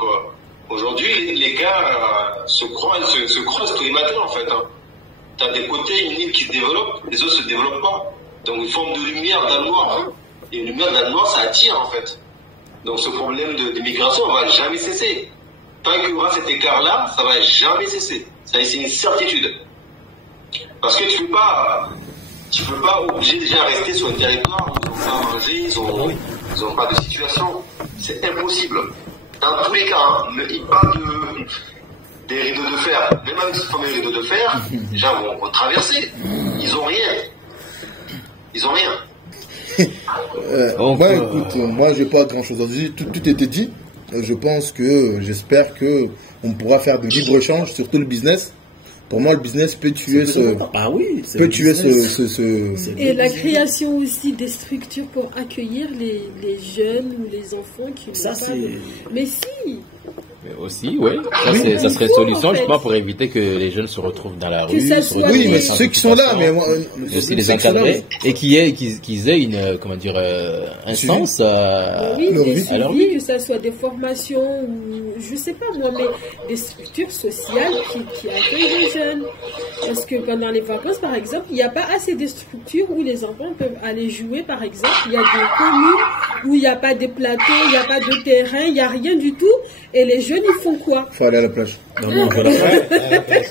aujourd'hui, les gars se croisent tous les matins en fait. Hein. Tu as des côtés, une île qui se développe, les autres se développent pas. Donc une forme de lumière dans le noir. Hein. Et une lumière dans le noir, ça attire en fait. Donc ce problème de migration ne va jamais cesser. Tant qu'il y aura cet écart-là, ça va jamais cesser. Ça, c'est une certitude. Parce que tu peux pas obliger des gens à rester sur un territoire où ils n'ont pas à manger, ils n'ont pas de situation. C'est impossible. Dans tous les cas, hein, il parle des rideaux de fer. Même avec ce fameux rideau de fer, les gens vont traverser. Ils ont rien. Ils ont rien. Moi, écoute, moi, j'ai pas grand chose à dire. Tout était dit. Je pense que, j'espère que on pourra faire de libre-échange, surtout le business. Pour moi, le business peut tuer Et la création aussi des structures pour accueillir les jeunes ou les enfants qui ça, n'ont pas... Mais si. Aussi, oui. Ça serait une solution, je pense, pour éviter que les jeunes se retrouvent dans la rue. Oui, mais ceux qui sont là, mais moi, aussi les encadrer et qu'ils aient une, comment dire, un sens à leur vie. Que ça soit des formations ou, je sais pas moi, mais des structures sociales qui accueillent les jeunes. Parce que pendant les vacances, par exemple, il n'y a pas assez de structures où les enfants peuvent aller jouer, par exemple. Il y a des communes où il n'y a pas de plateaux, il n'y a pas de terrain, il n'y a rien du tout. Et les jeunes, ils font quoi? Faut aller à la plage. Non, on va à la plage.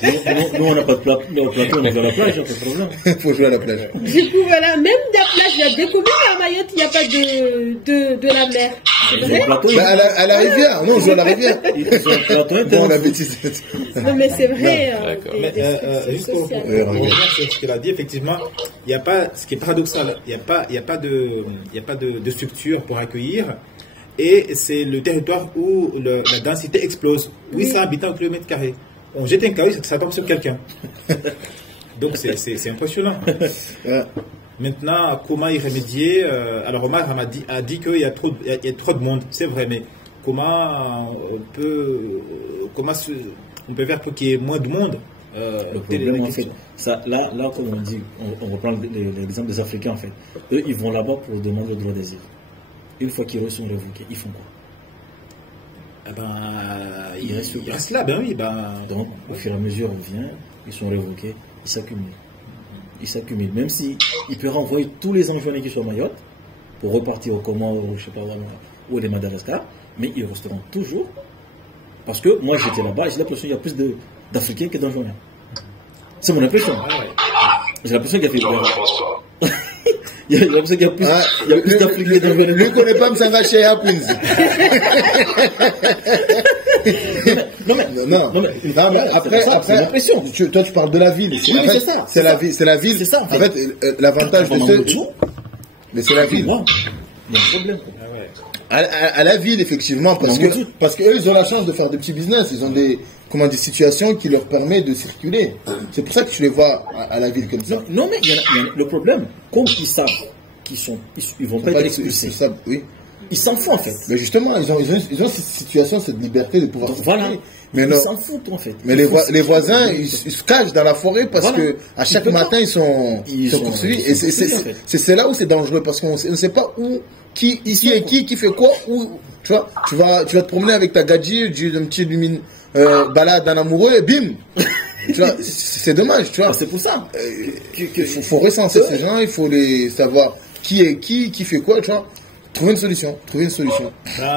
Nous, on n'a pas de plateau, on va à la plage, pas de problème. Faut jouer à la plage. Du coup, voilà, même de la plage, il y a des communes à Mayotte, il n'y a pas de la mer. C'est vrai? À la rivière, non, on joue à la rivière. Bon, la bêtise. Non, mais c'est vrai. Mais juste pour revenir sur ce qu'elle a dit, effectivement, il n'y a pas, ce qui est paradoxal, il n'y a pas de structure pour accueillir. Et c'est le territoire où la densité explose. 800 habitants au kilomètre carré. On jette un caillou, ça tombe sur quelqu'un. Donc c'est impressionnant. Maintenant, comment y remédier? Alors Omar a dit qu'il y a trop de monde. C'est vrai, mais comment on peut faire pour qu'il y ait moins de monde? Le problème, en fait, ça, là, comme on dit, on reprend l'exemple des Africains, en fait. Eux, ils vont là-bas pour demander le droit d'asile. Une fois qu'ils sont révoqués, ils font quoi? Ils restent là, ben oui. Donc, au fur et à mesure, on vient, ils sont révoqués, ils s'accumulent. Ils s'accumulent. Même s'ils peuvent renvoyer tous les enjeunes qui sont à Mayotte pour repartir au Comores, je sais pas, ou les Madagascar, mais ils resteront toujours. Parce que moi, j'étais là-bas et j'ai l'impression qu'il y a plus d'Africains que d'enjeunes. C'est mon impression. J'ai l'impression qu'il y a Non, je pense pas. Il y a l'impression qu'il y a plus d'Africains que d'enjeunes. Lui connaît pas Msanga chez Happins. Non, mais après, c'est l'impression. Toi, tu parles de la ville. Oui, mais c'est ça. C'est la ville. C'est ça, en fait. L'avantage de ceux. Mais c'est la ville. Il y a un problème. À la ville, effectivement, parce que eux, ils ont la chance de faire des petits business. Ils ont des situations qui leur permettent de circuler. C'est pour ça que tu les vois à la ville comme ça. Non, mais le problème, comme ils savent ils vont pas être expulsés. Oui. Ils s'en foutent en fait. Mais justement, ils ont cette situation, cette liberté de pouvoir circuler. Voilà. Mais ils s'en foutent en fait. Mais les voisins, ils se cachent dans la forêt parce que à chaque matin, ils sont poursuivis. Et c'est là où c'est dangereux parce qu'on ne sait pas où, qui fait quoi, où. Tu vois, tu vas te promener avec ta gadji, un petit balade en amoureux, et bim. Tu vois, c'est dommage, tu vois. C'est pour ça. Il faut recenser ces gens, il faut les savoir qui est qui fait quoi, tu vois. Trouver une solution.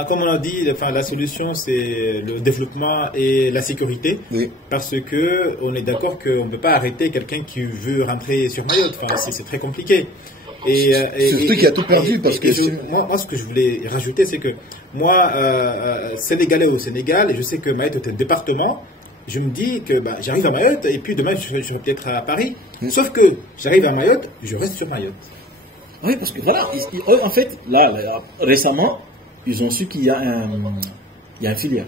Comme on a dit, la solution c'est le développement et la sécurité. Oui. Parce que on est d'accord qu'on ne peut pas arrêter quelqu'un qui veut rentrer sur Mayotte. C'est très compliqué. Surtout qu'il a tout perdu parce que moi, ce que je voulais rajouter, c'est que moi, Sénégalais au Sénégal, et je sais que Mayotte est un département. Je me dis que j'arrive à Mayotte et puis demain je serai peut-être à Paris. Sauf que j'arrive à Mayotte, je reste sur Mayotte. Oui, parce que voilà, en fait, là, récemment, ils ont su qu'il y a un filière.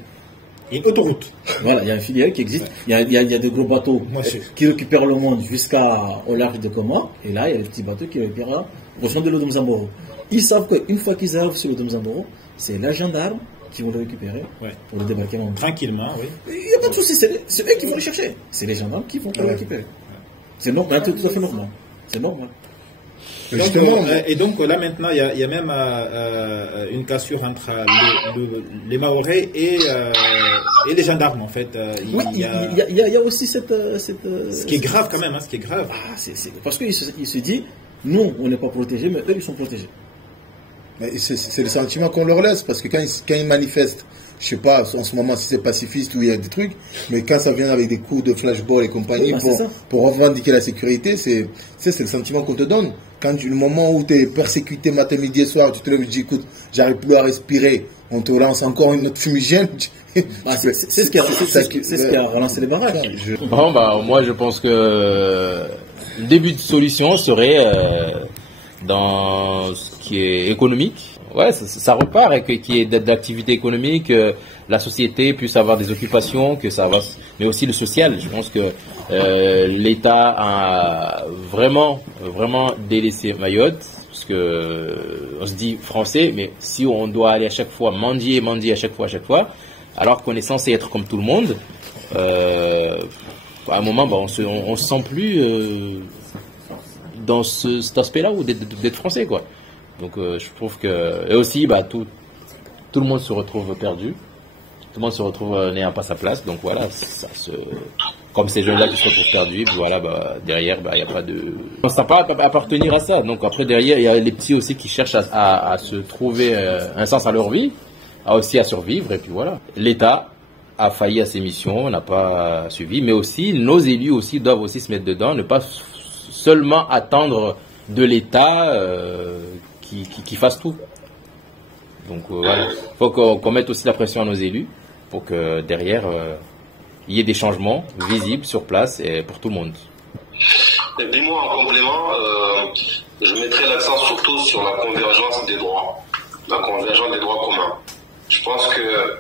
Une autoroute. Voilà, il y a un filière qui existe. Il y a des gros bateaux qui récupèrent le monde jusqu'au large de Coma. Et là, il y a des petits bateaux qui récupèrent au fond de l'eau de Mzamboro. Ils savent qu'une fois qu'ils arrivent sur l'eau de Mzamboro, c'est les gendarmes qui vont le récupérer pour le débarquer en Tranquillement, oui. Il n'y a pas de souci, c'est eux qui vont le chercher. C'est les gendarmes qui vont le récupérer. C'est normal, c'est tout à fait normal. C'est normal. Et donc là maintenant, il y a même une cassure entre les Mahorais et les gendarmes en fait. Il y a aussi cette... Ce qui est grave quand même, hein, ce qui est grave. Ah, parce qu'il se dit, nous on n'est pas protégés, mais eux ils sont protégés. C'est le sentiment qu'on leur laisse, parce que quand ils manifestent, je sais pas en ce moment si c'est pacifiste ou il y a des trucs, mais quand ça vient avec des coups de flashball et compagnie pour revendiquer la sécurité, c'est le sentiment qu'on te donne. Quand le moment où tu es persécuté matin, midi et soir, tu te lèves et tu dis écoute, j'arrive plus à respirer, on te lance encore une autre fumigène. C'est ce qui a relancé les baraques. Bon, moi je pense que le début de solution serait dans ce qui est économique. Ouais, ça repart et qu'il y ait d'activité économique, la société puisse avoir des occupations, que ça va, mais aussi le social. Je pense que l'État a vraiment délaissé Mayotte, parce que on se dit français, mais si on doit aller à chaque fois mendier à chaque fois, alors qu'on est censé être comme tout le monde, à un moment, on se sent plus dans cet aspect-là ou d'être français, quoi. Donc je trouve que... Et aussi, tout le monde se retrouve perdu. Tout le monde se retrouve n'ayant pas sa place. Donc voilà, comme ces jeunes-là qui se retrouvent perdus, voilà, derrière, il n'y a pas de... On ne sent pas appartenir à ça. Donc après, derrière, il y a les petits aussi qui cherchent à se trouver un sens à leur vie, aussi à survivre. Et puis voilà. L'État a failli à ses missions, n'a pas suivi. Mais aussi, nos élus aussi doivent aussi se mettre dedans, ne pas seulement attendre de l'État... qui fasse tout. Donc voilà, il faut qu'on mette aussi la pression à nos élus pour que derrière il y ait des changements visibles sur place et pour tout le monde. Et puis moi, en complément, je mettrai l'accent surtout sur la convergence des droits, la convergence des droits communs. Je pense que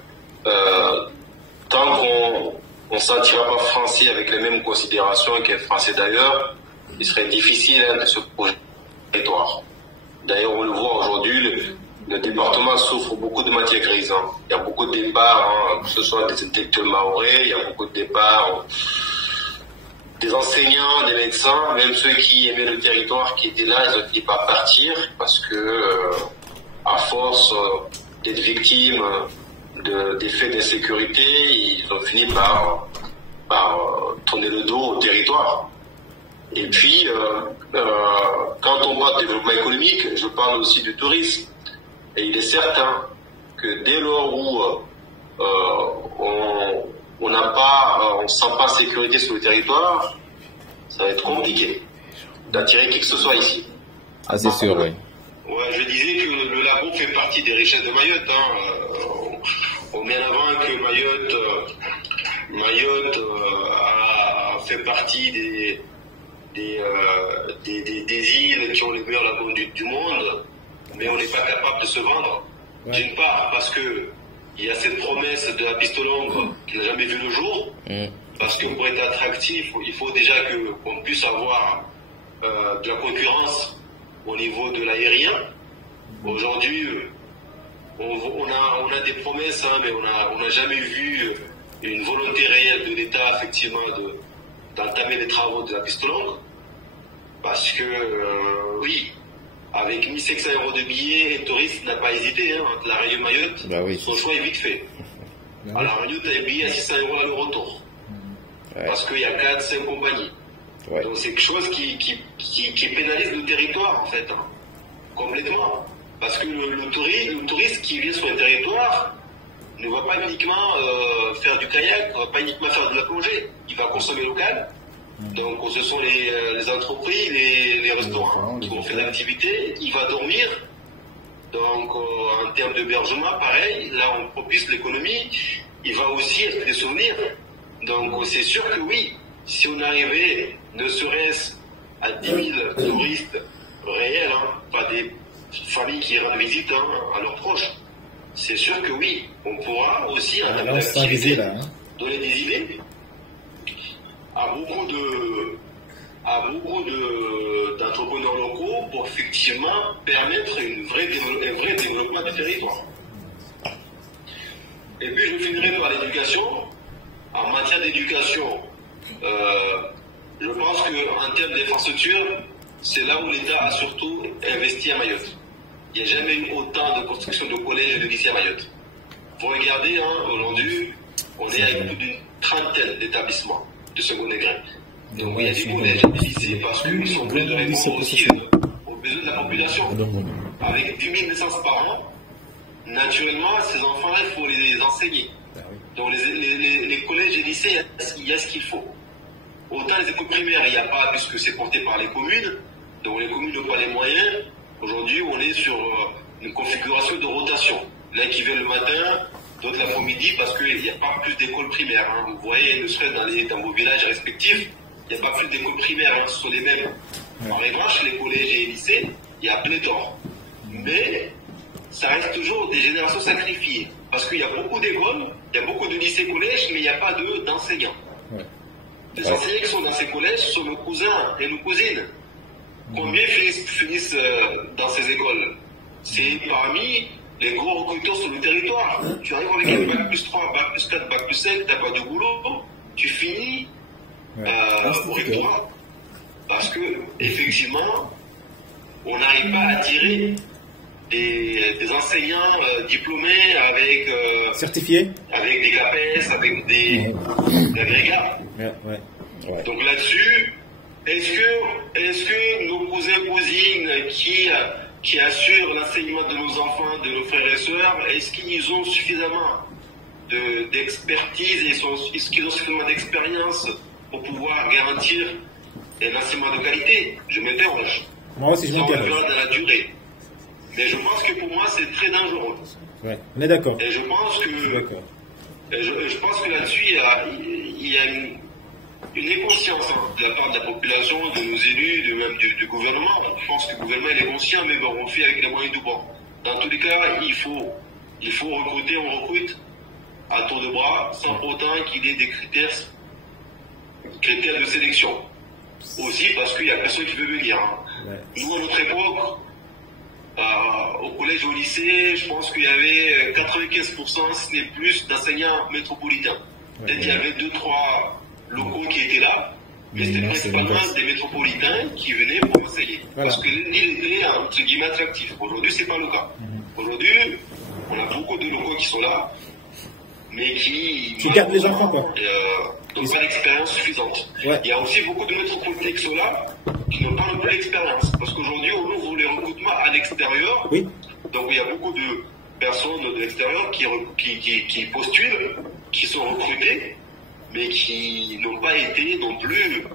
tant qu'on ne sentira pas français avec les mêmes considérations qu'un français d'ailleurs, il serait difficile de se projeter sur le territoire. D'ailleurs, on le voit aujourd'hui, le département souffre beaucoup de matières grises. Hein. Il y a beaucoup de départs, que ce soit des intellectuels mahorais, il y a beaucoup de départs des enseignants, des médecins, même ceux qui aimaient le territoire, qui étaient là, ils ont fini par partir parce que, à force d'être victimes des faits d'insécurité, ils ont fini par tourner le dos au territoire. Et puis, quand on parle de développement économique, je parle aussi du tourisme. Et il est certain que dès lors où on ne sent pas sécurité sur le territoire, ça va être compliqué d'attirer qui que ce soit ici. Ah, c'est sûr, oui. Ouais, je disais que le labour fait partie des richesses de Mayotte. On met en avant que Mayotte a fait partie des îles qui ont les meilleurs labos du monde, mais on n'est pas capable de se vendre. Ouais. D'une part, parce que il y a cette promesse de la piste longue qui n'a jamais vu le jour, parce que pour être attractif, il faut déjà qu'on puisse avoir de la concurrence au niveau de l'aérien. Aujourd'hui, on a des promesses, mais on n'a jamais vu une volonté réelle de l'État, effectivement, d'entamer les travaux de la piste longue, parce que oui, avec 1500 € de billets, un touriste n'a pas hésité, entre la Réunion et Mayotte, son choix est vite fait. À la Réunion, tu as un billet à 600 € aller-retour, parce qu'il y a 4-5 compagnies. Ouais. Donc c'est quelque chose qui pénalise le territoire, en fait, complètement. Parce que le touriste qui vient sur un territoire ne va pas uniquement faire du kayak, ne va pas uniquement faire de la plongée, il va consommer local. Donc ce sont les entreprises, les restaurants qui vont faire l'activité, il va dormir. Donc en termes d'hébergement, pareil, là on propulse l'économie, il va aussi être des souvenirs. Donc c'est sûr que oui, si on arrivait ne serait-ce à 10 000 touristes réels, pas des familles qui rendent visite à leurs proches, c'est sûr que oui, on pourra aussi Là, on se sent visé, là. Hein. donner des idées à beaucoup d'entrepreneurs locaux pour effectivement permettre un vrai développement du territoire. Et puis je finirai par l'éducation. En matière d'éducation, je pense qu'en termes d'infrastructure, c'est là où l'État a surtout investi à Mayotte. Il n'y a jamais eu autant de construction de collèges et de lycées à Mayotte. Vous regardez, hein, aujourd'hui, on est avec plus d'une trentaine d'établissements de second degré. Donc il y a des collèges et des lycées parce qu'ils sont pleins de répondre aussi aux besoins de la population. Avec 10 000 naissances par an, naturellement, ces enfants-là, il faut les enseigner. Donc les collèges et lycées, il y a ce qu'il faut. Autant les écoles primaires, il n'y a pas, puisque c'est porté par les communes. Donc les communes n'ont pas les moyens. Aujourd'hui, on est sur une configuration de rotation. L'un qui vient le matin, d'autres l'après-midi, parce qu'il n'y a pas plus d'écoles primaires. Hein. Vous voyez, ne serait-ce dans vos villages respectifs, il n'y a pas plus d'écoles primaires, hein, ce sont les mêmes. En revanche, les collèges et les lycées, il y a pléthore. Mais ça reste toujours des générations sacrifiées. Parce qu'il y a beaucoup d'écoles, il y a beaucoup de lycées-collèges, mais il n'y a pas d'enseignants. Les enseignants qui sont dans ces collèges sont nos cousins et nos cousines. Combien finissent dans ces écoles? C'est parmi les gros recruteurs sur le territoire. Tu arrives avec un bac plus 3, bac plus 4, bac plus 5, tu n'as pas de boulot, tu finis au rectorat. Parce que, effectivement, on n'arrive pas à attirer des enseignants diplômés avec certifiés, avec des CAPES, avec des agrégats. Donc là-dessus, est-ce que nos cousins cousines qui assurent l'enseignement de nos enfants, de nos frères et sœurs, est-ce qu'ils ont suffisamment d'expertise et est-ce qu'ils ont suffisamment d'expérience pour pouvoir garantir un enseignement de qualité? Je m'interroge. Moi aussi, je m'interroge. Dans la durée. Mais je pense que pour moi, c'est très dangereux. Ouais, on est d'accord. Et je pense que là-dessus, il y a une inconscience de la part de la population, de nos élus, même du gouvernement. Je pense que le gouvernement il est conscient, mais bon, on fait avec les moyens du bord. Dans tous les cas, il faut recruter, on recrute à tour de bras, sans pour autant qu'il y ait des critères de sélection. Aussi parce qu'il n'y a personne qui veut venir. Hein. Ouais. Nous, à notre époque, au collège, au lycée, je pense qu'il y avait 95%, si ce n'est plus, d'enseignants métropolitains. Peut-être qu'il y avait 2-3 locaux qui étaient là, mais c'était principalement des métropolitains qui venaient pour enseigner. Parce que l'île était, entre guillemets, attractive. Aujourd'hui, ce n'est pas le cas. Aujourd'hui, on a beaucoup de locaux qui sont là, mais qui gardent les enfants, quoi. Donc, pas l'expérience suffisante. Ouais. Il y a aussi beaucoup de métropolitains qui sont là, qui n'ont pas non plus l'expérience. Parce qu'aujourd'hui, on ouvre les recrutements à l'extérieur. Oui. Donc, il y a beaucoup de personnes de l'extérieur qui postulent, qui sont recrutées, mais qui n'ont pas été non plus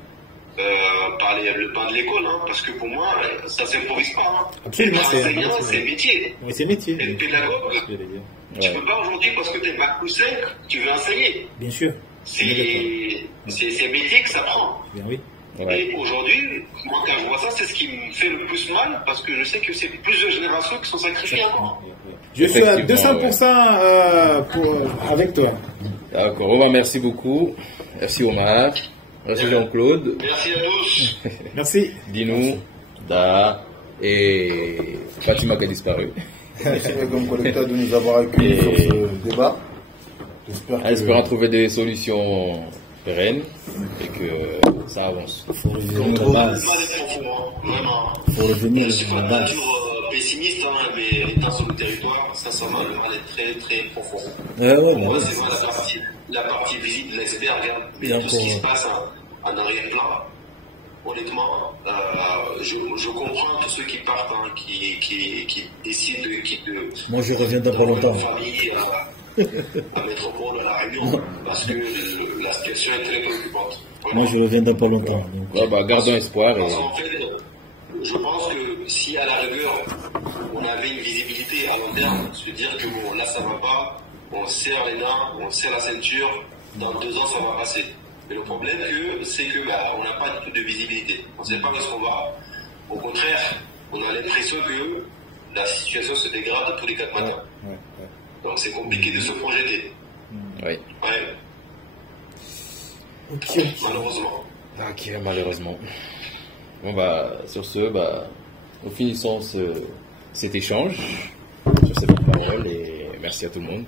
par le banc de l'école. Hein, parce que pour moi, ça ne s'improvise pas. Hein. Absolument. Enseignant, c'est métier. Oui, c'est métier. Et pédagogue, tu ne peux pas aujourd'hui, parce que tu es bac plus 5, tu veux enseigner. Bien sûr. C'est un métier que ça prend. Bien oui. Ouais. Et aujourd'hui, moi quand je vois ça, c'est ce qui me fait le plus mal, parce que je sais que c'est plusieurs générations qui sont sacrifiées à moi. Je suis à 200% avec toi. D'accord, Omar, merci beaucoup. Merci Omar. Merci Jean-Claude. Merci à tous. Merci. Dis-nous, Da et Fatima qui a disparu. Merci comme collecteur de nous avoir accueillis sur ce débat. Espérons trouver des solutions pérennes et que ça avance. Il faut revenir à la base. Il faut revenir à la base. Pessimiste, hein, mais l'état sur le territoire, sincèrement, on est très très profond. Moi, c'est vraiment la partie visible de l'iceberg. Hein, tout ce qui se passe en arrière-plan, honnêtement, je comprends tous ceux qui partent, hein, qui décident de quitter. Moi, je reviens dans pas longtemps. Famille, à métropole, à la Réunion, parce que la situation est très préoccupante. Moi, je reviens dans pas longtemps. Donc... gardons espoir. En fait, je pense que si à la rigueur, on avait une visibilité à long terme, se dire que bon, là ça va pas, on serre les dents, on serre la ceinture, dans 2 ans ça va passer. Mais le problème, c'est que on n'a pas du tout de visibilité. On ne sait pas où est-ce qu'on va. Au contraire, on a l'impression que la situation se dégrade tous les 4 matins. Donc c'est compliqué de se projeter. Oui. Ouais, Ok. malheureusement. Ok, malheureusement. Bon, bah, sur ce, bah, nous finissons cet échange sur ces bonnes paroles et merci à tout le monde.